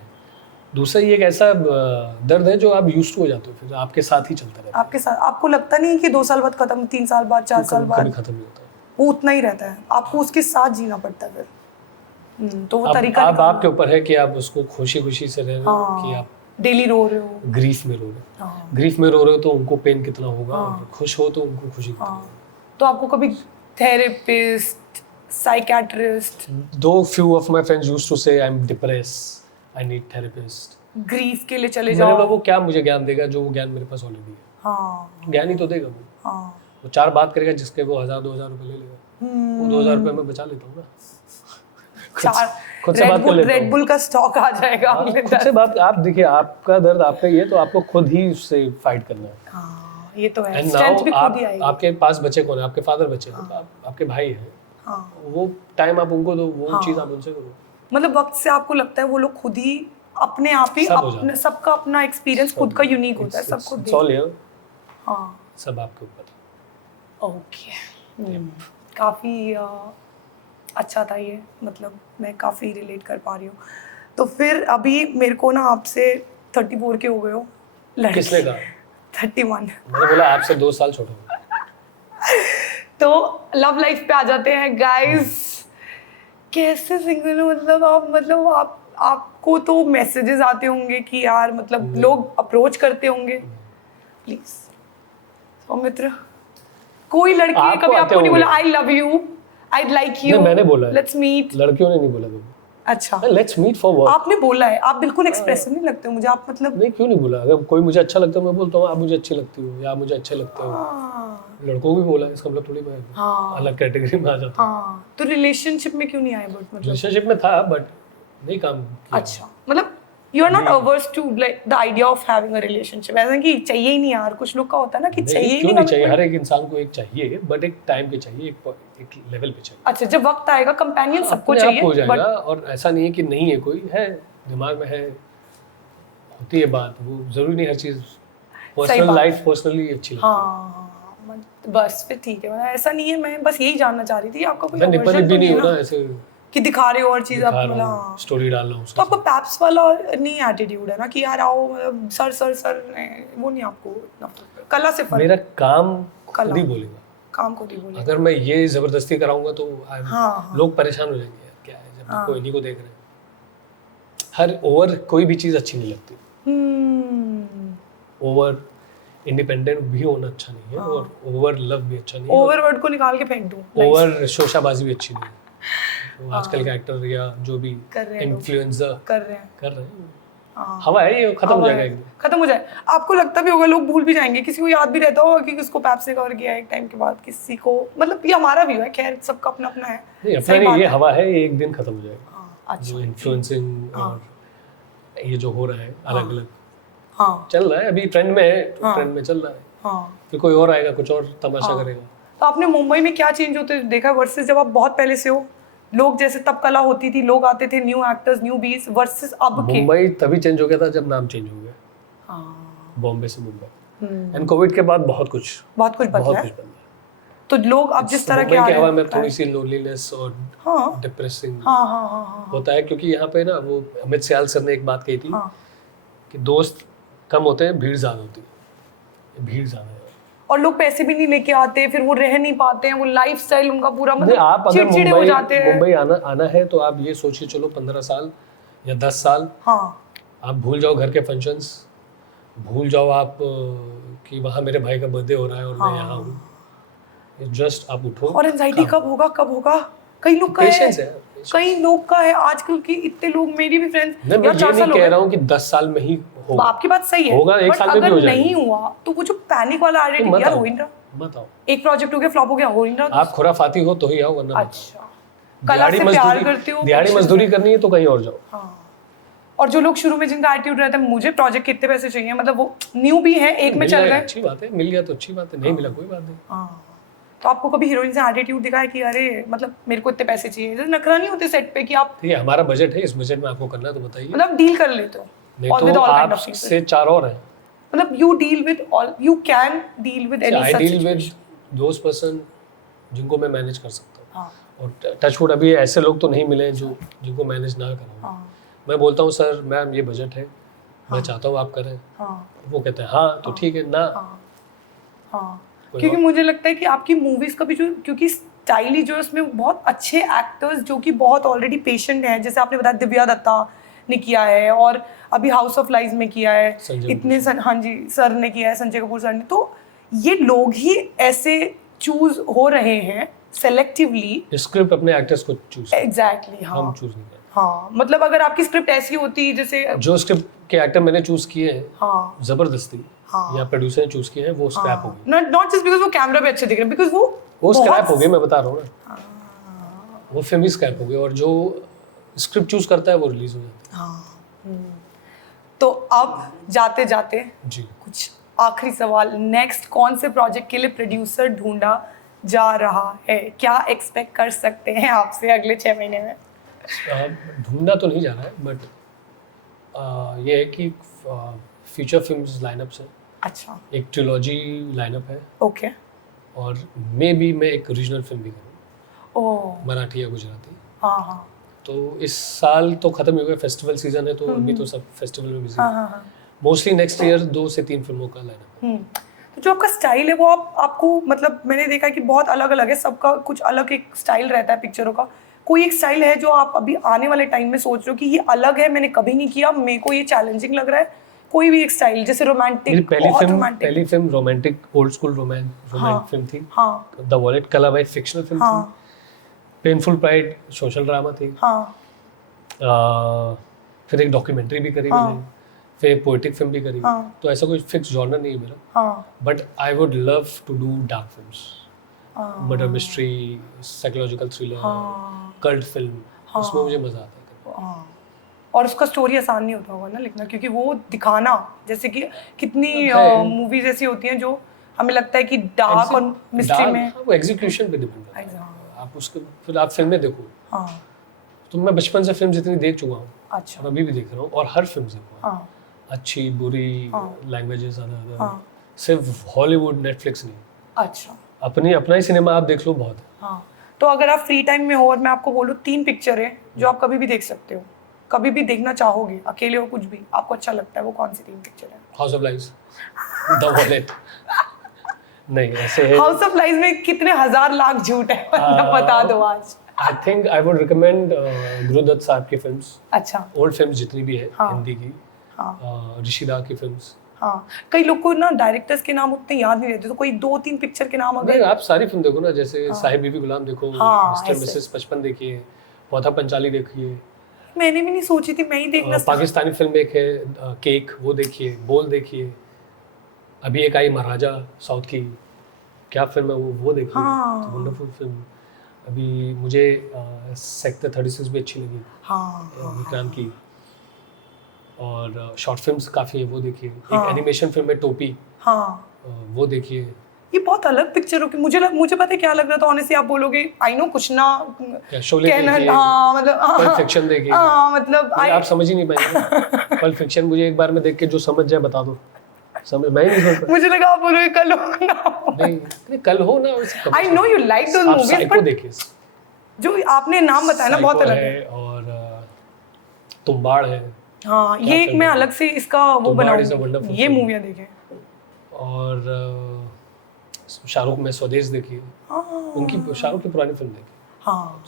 दूसरा ये एक ऐसा दर्द है जो आप यूज्ड हो जाते हो, फिर आपके साथ ही चलता रहता है। आपके साथ आपको लगता नहीं है कि 2 साल बाद खत्म, 3 साल बाद, 4 साल कभी बाद खत्म नहीं होता। वो उतना ही रहता है, आपको उसके साथ जीना पड़ता है फिर। तो वो अब तरीका आप आपके ऊपर है कि आप उसको खुशी खुशी से रह रहे हो कि आप डेली रो रहे हो। ग्रीफ में रो रहे हो। ग्रीफ में रो रहे हो तो उनको पेन कितना होगा, और खुश हो तो उनको खुशी कितनी होगी। तो आपको कभी थेरेपिस्ट, साइकेट्रिस्ट, दो few of my friends used to say I'm depressed, I need therapist. Grief के लिए चले मैंने बोला जाओ? वो क्या मुझे ज्ञान देगा, जो वो ज्ञान मेरे पास ऑलरेडी है। हाँ ज्ञान ही तो देगा वो। हाँ वो 4 बात करेगा जिसके वो 1000-2000 रुपए ले लेगा। वो 2000 रुपए मैं बचा लेता हूँ ना। खुद से बात कर लेता रेड हूँ। बुल का स्टॉक आ जाएगा अगले खुद से बात, आप देखिए आपका दर्द आपका ही है, तो आपको खुद ही उससे फाइट करना है। हाँ ये तो है, एंड स्ट्रेंथ भी नाउ खुद ही आएगी। आपके पास बचे कौन है? आपके फादर बचे हैं, तो आपके भाई हैं। हाँ वो टाइम आप उनको दो, वो चीज़ आप उनसे करो। मतलब वक्त से आपको लगता है वो लोग खुद ही अपने आप ही सब हो अपने, सबका अपना एक्सपीरियंस खुद का यूनिक होता है, सब खुद सॉल है, हाँ सब आपके ऊपर। ओके काफ़ी अच्छा था ये, मतलब मैं काफ़ी रिलेट कर पा रही हूँ। तो फिर अभी मेरे को ना आपसे 34 के हो गए हो लड़की। किसने कहा? 31। मैंने बोला आपसे 2 साल छोटा हूँ। तो लव लाइफ पे आ जाते हैं गाइस। कैसे सिंगल हो, मतलब आपको तो मैसेजेस आते होंगे कि यार मतलब लोग अप्रोच करते होंगे, प्लीज सौमित्र कोई लड़की ने आपको कभी आते आपको नहीं होंगे। बोला I love you, I like you, नहीं, मैंने बोला है। Let's meet? लड़कियों ने नहीं बोला कभी। अच्छा, लेट्स मीट फॉर वर्क। आपने बोला है, आप बिल्कुल एक्सप्रेसिव नहीं लगते हो मुझे, आप मतलब नहीं, क्यों नहीं बोला? अगर कोई मुझे अच्छा लगता है मैं बोलता हूँ आप मुझे अच्छी लगती हो या आप मुझे अच्छे लगते हो। हाँ, लड़कों को भी बोला है, इसका मतलब थोड़ी मैं हाँ, अलग कैटेगरी में आ जाता हूँ। हाँ, तो रिलेशनशिप में क्यों नहीं आए बट मतलब? रिलेशनशिप में था बट नहीं काम किया। अच्छा, मतलब you are not averse to like the idea of having a relationship, ऐसा कि चाहिए ही नहीं यार, कुछ लोग का होता है ना कि चाहिए नहीं, ही क्यों नहीं चाहिए? commitment। हर एक इंसान को एक चाहिए बट एक टाइम पे चाहिए, एक लेवल पे चाहिए। अच्छा, जब वक्त आएगा कंपेनियन सबको अपने आप चाहिए हो जाएगा बट और ऐसा नहीं है कि नहीं है, कोई है दिमाग में है, होती है बात। वो जरूरी नहीं हर चीज पर्सनल बात लाइफ पर्सनली अच्छी लगती है। हाँ, बस फिर ठीक है, मतलब ऐसा नहीं है, मैं बस यही जानना चाह रही थी आपका कोई मैं निपल aversion भी तो नहीं है हूँ ना ना ऐसे कि दिखा रहे हो और चीज आप दिखा मतलब रहा हूँ, हाँ। स्टोरी डाल रहा हूँ तो आपको उसके पैप्स वाला नहीं एटीट्यूड है ना कि यार आओ मतलब सर सर सर वो नहीं आपको इतना कला से साथ। फर्क मेरा काम खुद कला ही बोलेगा। काम को नहीं बोले अगर मैं ये जबरदस्ती कराऊंगा तो हाँ, लोग परेशान हो जाएंगे, यार क्या है जब हाँ। कोई इन्हीं को देख रहे हैं। हर ओवर कोई भी चीज अच्छी नहीं लगती। ओवर इंडिपेंडेंट भी होना अच्छा नहीं है और ओवर लव भी अच्छा नहीं है। ओवरवर्ड को निकाल के फेंक दूं ओवर शोशाबाजी भी अच्छी नहीं है। तो आजकल के एक्टर या जो भी कर रहे हैं लोग, इन्फ्लुएंसर कर रहे हैं कर रहे हैं, हाँ, हवा है, ये खत्म हो जाएगा एकदम। खत्म हो जाए। आपको लगता भी होगा लोग भूल भी जाएंगे, किसी को याद भी रहता होगा कि किसको पैप से कवर किया है एक टाइम के बाद, किसी को मतलब ये हमारा व्यू है, खैर सबका अपना अपना है। नहीं, अपना सही नहीं, बात ये है। हवा है, ये एक दिन खत्म हो जाएगा। हाँ, अच्छा, जो इन्फ्लुएंसिंग और ये जो हो रहा है अलग अलग हाँ, चल रहा है, अभी ट्रेंड में है, हाँ। ट्रेंड में चल रहा है। हाँ। फिर कोई और आएगा, कुछ और तमाशा करेगा। तो आपने मुंबई में क्या चेंज होते देखा वर्सेस जब आप बहुत पहले से हो? लोग जैसे तब कला होती थी, लोग आते थे, न्यू एक्टर्स, न्यू बीस वर्सेस अब के। मुंबई तभी चेंज हो गया था जब नाम चेंज हो गया, हाँ, बॉम्बे से मुंबई। एंड कोविड के बाद बहुत कुछ बदला है। बदला। तो लोग अब जिस तरह के मुंबई आ की रहे हवा हैं में थोड़ी सी लोनलीनेस और हाँ, डिप्रेसिंग हाँ, हाँ, हाँ, हाँ, होता है, क्योंकि यहाँ पे ना वो अमित सियाल सर ने एक बात कही थी हाँ। कि दोस्त कम होते हैं, भीड़ ज्यादा होती है। भीड़ ज्यादा है और लोग पैसे भी नहीं लेके आते, फिर वो रह नहीं पाते हैं, वो लाइफस्टाइल उनका पूरा नहीं, आप मतलब अगर चिड़चिड़े हो जाते हैं। मुंबई आना है तो आप ये सोचिए चलो 15 साल या 10 साल हाँ, आप भूल जाओ घर के फंक्शंस, भूल जाओ आप कि वहाँ मेरे भाई का बर्थडे हो रहा है और मैं यहाँ हूँ। जस्ट आप उठो। और एंजाइटी कब होगा कई लोग का है, पेशेंस है। कई लोग का है आजकल की, इतने लोग मेरी भी फ्रेंड्स मैं ये नहीं कह रहा हूँ कि 10 साल में ही होगा। आपकी बात सही है, होगा, एक बट साल में भी अगर हो जाएगा। नहीं हुआ तो वो जो पैनिक वाला एटीट्यूड यार हो ही नहीं रहा। मत आओ, एक प्रोजेक्ट हो गया, फ्लॉप हो गया, हो ही नहीं रहा। आप खुराफाती हो तो ही आओ, वरना मत आओ। अच्छा, कला से प्यार करते हो, दिहाड़ी मजदूरी करनी है तो कहीं और जाओ। हाँ। और जो लोग शुरू में जिनका एटीट्यूड रहता है मुझे प्रोजेक्ट कितने पैसे चाहिए, मतलब वो न्यू भी है, एक में चल गए, अच्छी बात है, मिल गया तो अच्छी बात है, नहीं मिला कोई बात नहीं। हाँ। तो आपको कभी हीरोइन से एटीट्यूड दिखा है कि अरे मतलब मेरे को इतने पैसे चाहिए, जैसे नखरा नहीं होते सेट पे कि आप ठीक है, हमारा बजट है, इस बजट में आपको करना है तो बताइए। मतलब डील कर लेते हो? नहीं और with तो all kind of people. आपसे 4 और हैं। मतलब you deal with all, you can deal with any I such deal with situation. Those person जिनको मैं मैनेज कर सकता हूँ। हाँ, और टचवुड अभी ऐसे लोग तो नहीं मिले हैं जो जिनको मैनेज ना कराऊँ। हाँ, मैं बोलता हूँ सर मैम ये बजट है, मैं चाहता हूँ आप करें। हाँ, वो कहते हैं हाँ तो ठीक है ना। हाँ। क्योंकि मुझे लगता है कि आपकी मूवीज का भी जो, क्योंकि स्टाइल ही जो है उसमें बहुत अच्छे एक्टर्स जो कि बहुत ऑलरेडी पेशेंट हैं, जैसे आपने बताया दिव्या दत्ता ने किया है और अभी हाउस ऑफ लाइज में किया है, इतने हाँ जी सर ने किया है, संजय कपूर सर ने, तो ये लोग ही ऐसे चूज हो रहे हैं सेलेक्टिवली। स्क्रिप्ट अपने एक्टर्स को चूज, एग्जैक्टली, हाँ, हम चूज नहीं करते। हाँ, मतलब अगर आपकी स्क्रिप्ट ऐसी होती जैसे जो स्क्रिप्ट के एक्टर मैंने चूज किए हैं हाँ, जबरदस्ती या प्रोड्यूसर ने चूज किए हैं, वो स्क्रैप हो गए। नॉट जस्ट बिकॉज वो कैमरा पे अच्छे दिख रहे हैं, बिकॉज वो स्क्रैप हो गए, मैं बता रहा हूँ ना, वो फिल्म ही स्क्रैप हो गई। और जो स्क्रिप्ट चूज करता है वो रिलीज हो जाता है। हाँ। तो अब जाते जाते जी कुछ आखिरी सवाल, नेक्स्ट कौन से प्रोजेक्ट के लिए प्रोड्यूसर ढूंढा जा रहा है, क्या एक्सपेक्ट कर सकते हैं आपसे अगले 6 महीने में? ढूंढना तो नहीं जा रहा है, बट ये है कि फ्यूचर फिल्म्स लाइनअप्स है। अच्छा, एक ट्रिलॉजी लाइनअप है ओके, और मे बी मैं एक रीजनल फिल्म भी करूँ, ओह, मराठी या गुजराती। हाँ, हाँ, तो इस साल तो खत्म हो गया, फेस्टिवल सीजन है तो अभी तो सब फेस्टिवल में बिजी हाँ, है। हाँ, हाँ। मोस्टली नेक्स्ट ईयर 2 से 3 फिल्मों का लाइनअप है। तो जो आपका स्टाइल है वो आपको मतलब मैंने देखा कि बहुत अलग अलग है, सबका कुछ अलग एक स्टाइल रहता है पिक्चरों का। कोई एक स्टाइल है जो आप अभी आने वाले टाइम में सोच रहे हो कि ये अलग है, मैंने कभी नहीं किया, मेरे को ये चैलेंजिंग लग रहा है? कोई भी एक स्टाइल, जैसे रोमांटिक, पहली film romantic old school romantic film थी, हाँ, the wallet Kalabai fictional film हाँ, थी। पेनफुल प्राइड सोशल ड्रामा थी। हाँ, फिर एक डॉक्यूमेंट्री भी करी हाँ। मैंने, फिर एक पोएटिक फिल्म भी करी। हाँ। तो ऐसा कोई फिक्स जॉनर नहीं है मेरा, हाँ but I would love to do dark films, हाँ मर्डर मिस्ट्री, साइकोलॉजिकल थ्रिलर, हाँ कल्ट फिल्म, हाँ। उसमें मुझे मजा आता है करने में। हाँ। और उसका स्टोरी आसान नहीं होता होगा ना लिखना, क्योंकि वो दिखाना, जैसे कि कितनी है। मूवीज ऐसी होती हैं जो हमें लगता है कि डार्क और मिस्ट्री डार्क, में। हाँ, वो एग्जीक्यूशन पे डिपेंड करता है। हाँ। आप उसके फिर आप फिल्में देखो, हाँ तो मैं बचपन से फिल्म जितनी देख चुका हूँ अच्छा और अभी भी देख रहा हूँ, और हर फिल्म देखूँ, हाँ अच्छी बुरी, हाँ। लैंग्वेजेस अलग, हाँ सिर्फ हॉलीवुड नेटफ्लिक्स नहीं, अच्छा अपना ही सिनेमा आप देख लो, बहुत है। हाँ। तो अगर आप फ्री टाइम में हो और मैं आपको बोलूँ 3 पिक्चर है जो आप कभी भी देख सकते हो, कभी भी देखना चाहोगे, अकेले हो कुछ भी आपको अच्छा लगता है, वो कौन सी 3 पिक्चर है? House of lives, the wallet. नहीं ऐसे है, हाउस ऑफ लाइव्स में कितने हजार लाख झूठ है, मतलब बता दो आज। I think I would recommend Guru Dutt साहब की फिल्म्स, अच्छा ओल्ड फिल्म्स जितनी भी है हाँ। हिंदी की, हाँ ऋषिदा की फिल्म्स। हाँ। कई लोग को ना डायरेक्टर्स के नाम उतने याद नहीं रहते, तो कोई 2-3 पिक्चर के नाम नहीं, अगर। आप सारी फिल्म देखो ना, जैसे साहिब बीबी गुलाम देखो, हाँ, मिस्टर ऐसे। मिसेस 55 देखिए, पौधा पंचाली देखिए, मैंने भी नहीं सोची थी, मैं ही देखना पाकिस्तानी फिल्म एक है केक, वो देखिए, बोल देखिए, अभी एक आई महाराजा साउथ की, क्या फिल्म है वो देखिए, हाँ। Wonderful film. अभी मुझे सेक्टर 36 भी अच्छी लगी, हाँ विक्रांत की, और शॉर्ट फिल्म्स काफ़ी है, वो देखिए। हाँ। एक एनिमेशन फिल्म है टोपी, हाँ। वो देखिए। ये बहुत अलग पिक्चर होगी, मुझे पता है क्या लग रहा था ऑनेस्टली, आप बोलोगे आई नो कुछ ना क्या शोले कहना, देखिए, हाँ मतलब पल्प फिक्शन देखिए, हाँ मतलब आप समझ ही नहीं पाएंगे। पल्प फिक्शन मुझे एक बार में देख के जो समझ जाए बता दो, समझ मैं ही नहीं समझ पाया। मुझे लगा आप बोलोगे कल हो ना हो। नहीं कल हो ना, I know you like those आप मूवीज, साइको बट देखिए, जो आपने नाम बताया ना बहुत अलग है। और तुम्बाड़ है। हाँ क्या ये एक फिल्म मैं है? अलग से इसका वो तुम्बाड़ is a बनाऊंगी, wonderful ये film. मूवियाँ देखें। और शाहरुख में स्वदेश देखिए, हाँ उनकी शाहरुख की पुरानी फिल्म देखिए, हाँ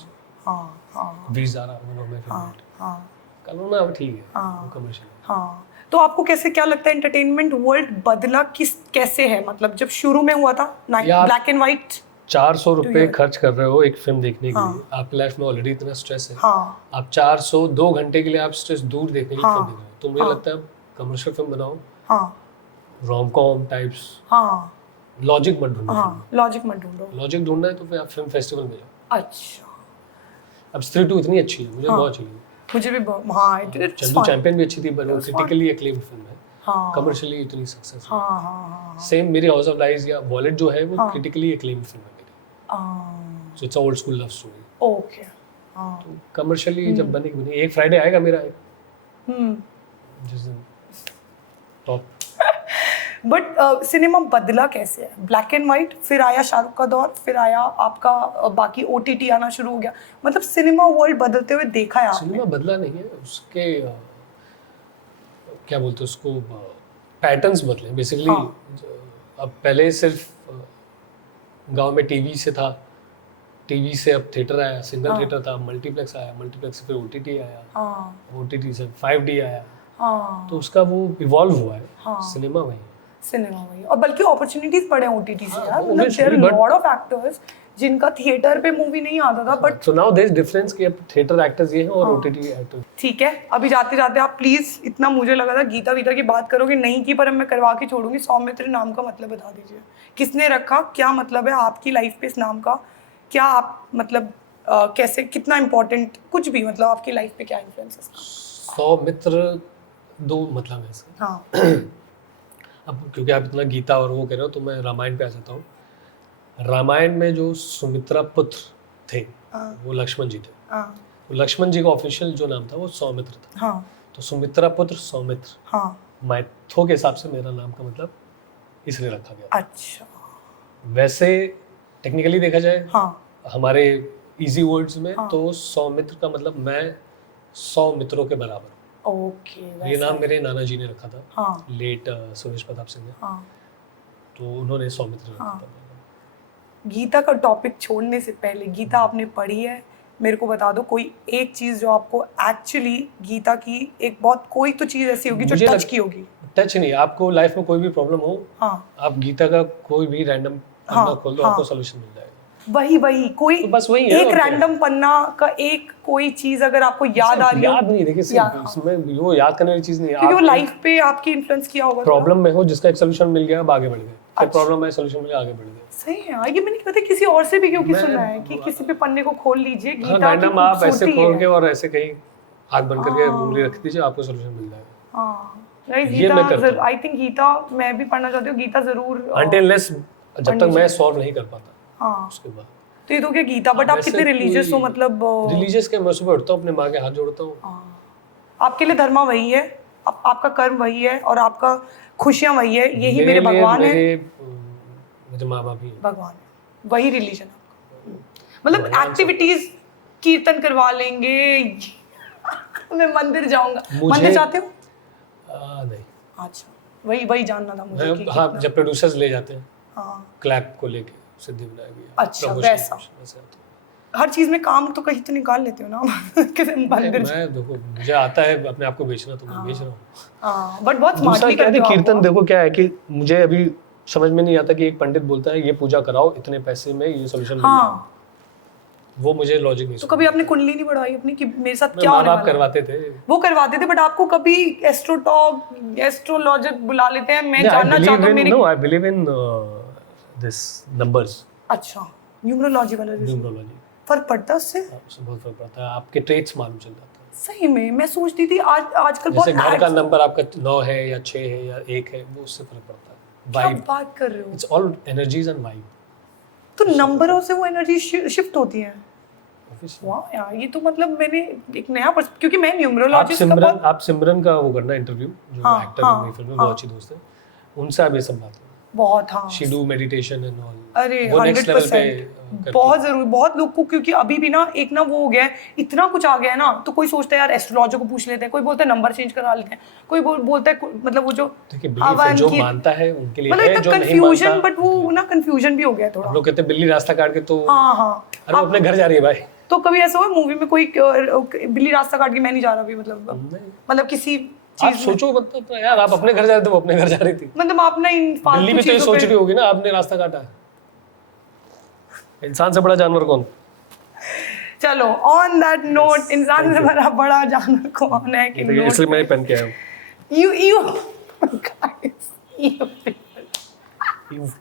हाँ हाँ Veer Zaara, one of my favourite. हाँ कल हो ना, अब ठीक है, हाँ। वो कमर्शियल। हाँ। तो आपको कैसे क्या लगता है एंटरटेनमेंट वर्ल्ड बदला कैसे है, मतलब जब शुरू में हुआ था यार, ब्लैक एंड व्हाइट 400 रुपये खर्च कर रहे हो एक फिल्म देखने के हाँ। लिए, आपकी लाइफ में ऑलरेडी इतना स्ट्रेस है, हाँ आप 2 घंटे के लिए आप स्ट्रेस दूर देखने के लिए हाँ। फिल्म देख रहे हो, तो मुझे हाँ। लगता है कमर्शियल फिल्म बनाओ, हाँ रोम कॉम टाइप्स, हाँ लॉजिक मत ढूंढो। हाँ लॉजिक मत ढूंढो। लॉजिक ढूंढना है तो फिर आप फिल्म फेस्टिवल में जाओ। अच्छा अब स्त्री 2 इतनी अच्छी है, मुझे हाँ। बहुत अच्छी लगी। मुझे भी हाँ चंदू चैंपियन भी अच्छी थी, पर वो क्रिटिकली एक्लेम्ड फिल्म है, हाँ कमर्शियली इतनी सक्सेस। हाँ हाँ सेम मेरी हाउस ऑफ लाइव्स या वॉलेट जो है वो क्रिटिकली एक्लेम्ड फिल्म है मेरी, हाँ so it's a old school love story. Okay हाँ तो कमर्शियली जब बनेगी, एक फ्राइडे आएगा मेरा, हम्म। जिस दिन टॉप। बट सिनेमा बदला कैसे है? ब्लैक एंड वाइट, फिर आया शाहरुख का दौर, फिर आया आपका बाकी OTT आना शुरू हो गया, मतलब सिनेमा वर्ल्ड बदलते हुए देखा है आपने? सिनेमा बदला नहीं है, उसके क्या बोलते हैं उसको, पैटर्न्स बदले बेसिकली। अब पहले सिर्फ गांव में टीवी से था, टीवी से अब थिएटर आया, सिंगल थिएटर था, मल्टीप्लेक्स आया, मल्टीप्लेक्स से फिर OTT आया, OTT से 5D आया, तो उसका वो इवॉल्व हुआ है। सिनेमा वही, सिनेमा वही, और बल्कि अपॉर्चुनिटीज बढ़े OTT से यार, मतलब obviously, there are lot of actors जिनका थिएटर पे मूवी नहीं आता था, but so now there is difference कि अब थिएटर एक्टर्स ये हैं और OTT एक्टर्स। ठीक है। अभी जाते जाते आप प्लीज, इतना मुझे लगा था गीता वीता की बात करोगे नहीं की, पर अब मैं करवा के छोड़ूंगी, सौमित्र नाम का मतलब बता दीजिए, किसने रखा, क्या मतलब है आपकी लाइफ पे इस नाम का, क्या आप मतलब कैसे, कितना इम्पोर्टेंट, कुछ भी मतलब आपकी लाइफ पे क्या इन्फ्लुएंस है इसका? सौमित्र 2 मतलब है इसका। हाँ अब क्योंकि आप इतना गीता और वो कह रहे हो, तो मैं रामायण पे आ जाता हूँ। रामायण में जो सुमित्रा पुत्र थे वो लक्ष्मण जी थे, तो लक्ष्मण जी का ऑफिशियल जो नाम था वो सौमित्र था। हाँ तो सुमित्रा पुत्र सौमित्र, हाँ मैथो के हिसाब से मेरा नाम का मतलब इसलिए रखा गया। अच्छा वैसे टेक्निकली देखा जाए, हाँ हमारे इजी वर्ड्स में, हाँ। तो सौमित्र का मतलब मैं 100 मित्रों के बराबर। ओके ये नाम मेरे नाना जी ने रखा था, हाँ लेट सुरेश प्रताप सिंह ने, हाँ। तो उन्होंने सौमित्र रखा हाँ। था। गीता का टॉपिक छोड़ने से पहले, गीता आपने पढ़ी है, मेरे को बता दो कोई एक चीज जो आपको एक्चुअली गीता की एक बहुत, कोई तो चीज ऐसी होगी जो टच की होगी। टच नहीं, आपको लाइफ में कोई भी प्रॉब्लम हो, हाँ आप गीता का कोई भी रैंडम पन्ना खोल दो, आपको सॉल्यूशन मिल जाएगा। वही कोई तो बस वही है, एक और क्या? रैंडम पन्ना का एक कोई चीज अगर आपको याद आ रही है, याद नहीं, देखिए याद- इसमें वो याद करने वाली चीज नहीं है। क्योंकि वो आप लाइफ पे आपकी इन्फ्लुएंस किया होगा। प्रॉब्लम में हो, जिसका एक सोल्यूशन मिल गया, अब आगे बढ़ गए। फिर अच्छा। प्रॉब्लम में सोल्यूशन मिला, आगे बढ़ गए। सही है यार, ये मैंने नहीं पता किसी और से भी क्योंकि मैं- सुना है कि किसी पे पन्ने को खोल लीजिए, हाँ, गीता की रैंडम आप ऐसे खूबसूरती खोल है। के और ऐसे कहीं हाथ बंद करके उंगली रख दीजिए, आपको सोल्यूशन मिल जाएगा। हाँ गाइस, ये मैं करता गीता हूँ। आई थिंक गीता मैं भी पढ़ना चाहती हूँ, गीता जरूर अनटिल अनलेस जब तक मैं सॉल्व नहीं कर पाता, हाँ। उसके बाद। तो ये तो क्या गीता, बट आप वैसे कितने रिलीजियस हो, कोई- मतलब रिलीजियस के, मैं सुबह उठता हूँ, अपने माँ के हाथ जोड़ता हूँ। आपके लिए धर्मा वही है, आपका कर्म वही है और आपका खुशियां वही है, यही मेरे लिए भगवान है। मेरे माँ बाप ही हैं। भगवान है, वही रिलीजन है। मतलब एक्टिविटीज कीर्तन करवा लेंगे मैं मंदिर जाऊंगा, मंदिर जाते हो? नहीं, अच्छा, वही जानना था मुझे कि हाँ, जब प्रोड्यूसर्स ले जाते हैं हाँ, क्लैप को लेके, सिद्धि विनायक भी है, अच्छा, promotion वैसा। वैसे आता है। हर चीज में काम तो कहीं तो निकाल लेते हो ना किसी मंदिर मैं देखो, मुझे आता है अपने आप को बेचना, तो मैं बेच रहा हूँ। हाँ, बट बहुत दूसरा स्मार्टली क्या है, करते हो कीर्तन आप। देखो क्या है कि मुझे अभी समझ में नहीं आता कि एक पंडित बोलता है ये पूजा कराओ, इतने पैसे में ये सोल्यूशन मिल जाएगा। हाँ, वो मुझे लॉजिक नहीं तो कभी आपने कुंडली नहीं बढ़ाई अपनी कि मेरे साथ क्या माँ होने बाप वाला है? करवाते थे। वो करवाते थे, बट आपको कभी एस्ट्रोटॉक एस्ट्रोलॉजर बुला लेते हैं, मैं जानना चाहता हूँ मेरी। No, I believe in this numbers, अच्छा, न्यूमरोलॉजी वाला जैसे न्यूमरोलॉजी। फर्क पड़ता है उससे? उससे बहुत फर्क पड़ता है, आपके ट्रेट्स मालूम चल जाता है। सही में मैं सोचती थी आजकल बहुत जैसे घर का ads- नंबर आपका 9 है या 6 है या 1 है, वो उससे फर्क पड़ता है। क्या वाइब, बात कर रहे हो? It's all energies and vibe. तो नंबरों से वो एनर्जी शिफ्ट होती है? वाह यार, ये तो मतलब मैंने एक नया क्योंकि मैं न्यूमरोलॉजिस्ट का बहुत आप सिमरन का वो करना इंटरव्यू, जो हाँ, एक्टर हाँ, है मेरी फिल्म में, हाँ। बहुत अच्छी दोस्त है, उनसे आप ये सब बात करो। बहुत हाँ, she do meditation and all. अरे वो नेक्स्ट लेवल पे 100% बहुत जरूरी, बहुत लोग को, क्योंकि अभी भी ना एक ना वो हो गया है, इतना कुछ आ गया है ना, तो कोई सोचता है यार एस्ट्रोलॉजर को पूछ लेते हैं, कोई बोलता है नंबर चेंज करा लेते हैं, कोई बोलता है मतलब वो जो देखिए, बिलीफ है, जो मानता है उनके लिए मतलब है, इतना जो नहीं कंफ्यूजन, मानता। बट वो ना कंफ्यूजन भी हो गया थोड़ा। हम लोग कहते हैं बिल्ली रास्ता काट के, तो हाँ हाँ, अरे वो अपने घर जा रही है भाई। तो कभी ऐसा हुआ मूवी में कोई बिल्ली रास्ता काट के मैं नहीं जा रहा भी, मतलब किसी आप सोचो, मतलब यार आप अपने घर जा रहे थे, वो अपने घर जा रही थी। मतलब आप ना इन बिल्ली फालतू भी तो ये चीजों सोच पे रही होगी ना, आपने रास्ता काटा है। इंसान से बड़ा जानवर कौन? चलो ऑन दैट नोट, इंसान से बड़ा जानवर कौन है कि तो इसलिए मैं पेन के आया हूँ। you guys, you people.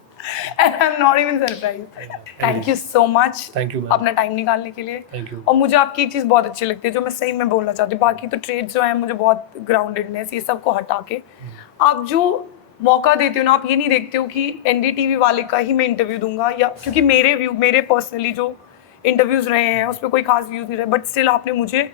And I'm not even surprised. Thank you so much. Thank you, ma'am. अपना टाइम निकालने के लिए। Thank you. और मुझे आपकी एक चीज़ बहुत अच्छी लगती है, जो मैं सही में बोलना चाहती हूँ, बाकी तो ट्रेड्स जो है मुझे बहुत ग्राउंडेडनेस, ये सब को हटा के आप जो मौका देते हो ना, आप ये नहीं देखते हो कि NDTV वाले का ही मैं इंटरव्यू दूंगा, या क्योंकि मेरे पर्सनली जो इंटरव्यूज रहे हैं उस पर कोई खास व्यूज नहीं रहे, बट स्टिल आपने मुझे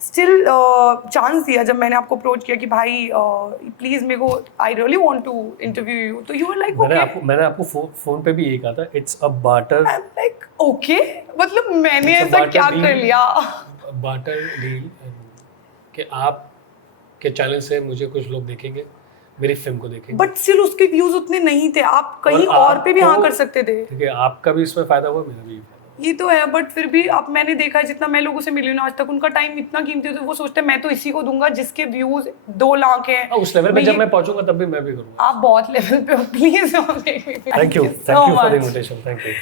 चांस दिया जब मैंने आपको अप्रोच किया कि भाई प्लीज मेरे को, I really want to interview you, तो यू आर लाइक ओके। मैंने आपको फोन पे भी यही कहा था, it's a barter. I am like okay, मतलब मैंने ऐसा क्या कर लिया? बार्टर डील कि आप के चैनल से मुझे कुछ लोग देखेंगे, मेरी फिल्म को देखेंगे, बट स्टिल उसके व्यूज उतने नहीं थे, आप कहीं और पे भी हाँ कर सकते थे। ठीक है, आपका भी इसमें फायदा हुआ, मेरा भी फायदा। ये तो है, बट फिर भी अब मैंने देखा है, जितना मैं लोगों से मिली हूँ ना आज तक, उनका टाइम इतना कीमती होता है, वो सोचते हैं मैं तो इसी को दूंगा जिसके व्यूज 2 लाख हैं। उस लेवल पे जब मैं पहुंचूंगा तब भी मैं भी करूंगा। आप बहुत लेवल पे हो, please. Thank you for the invitation. Thank you.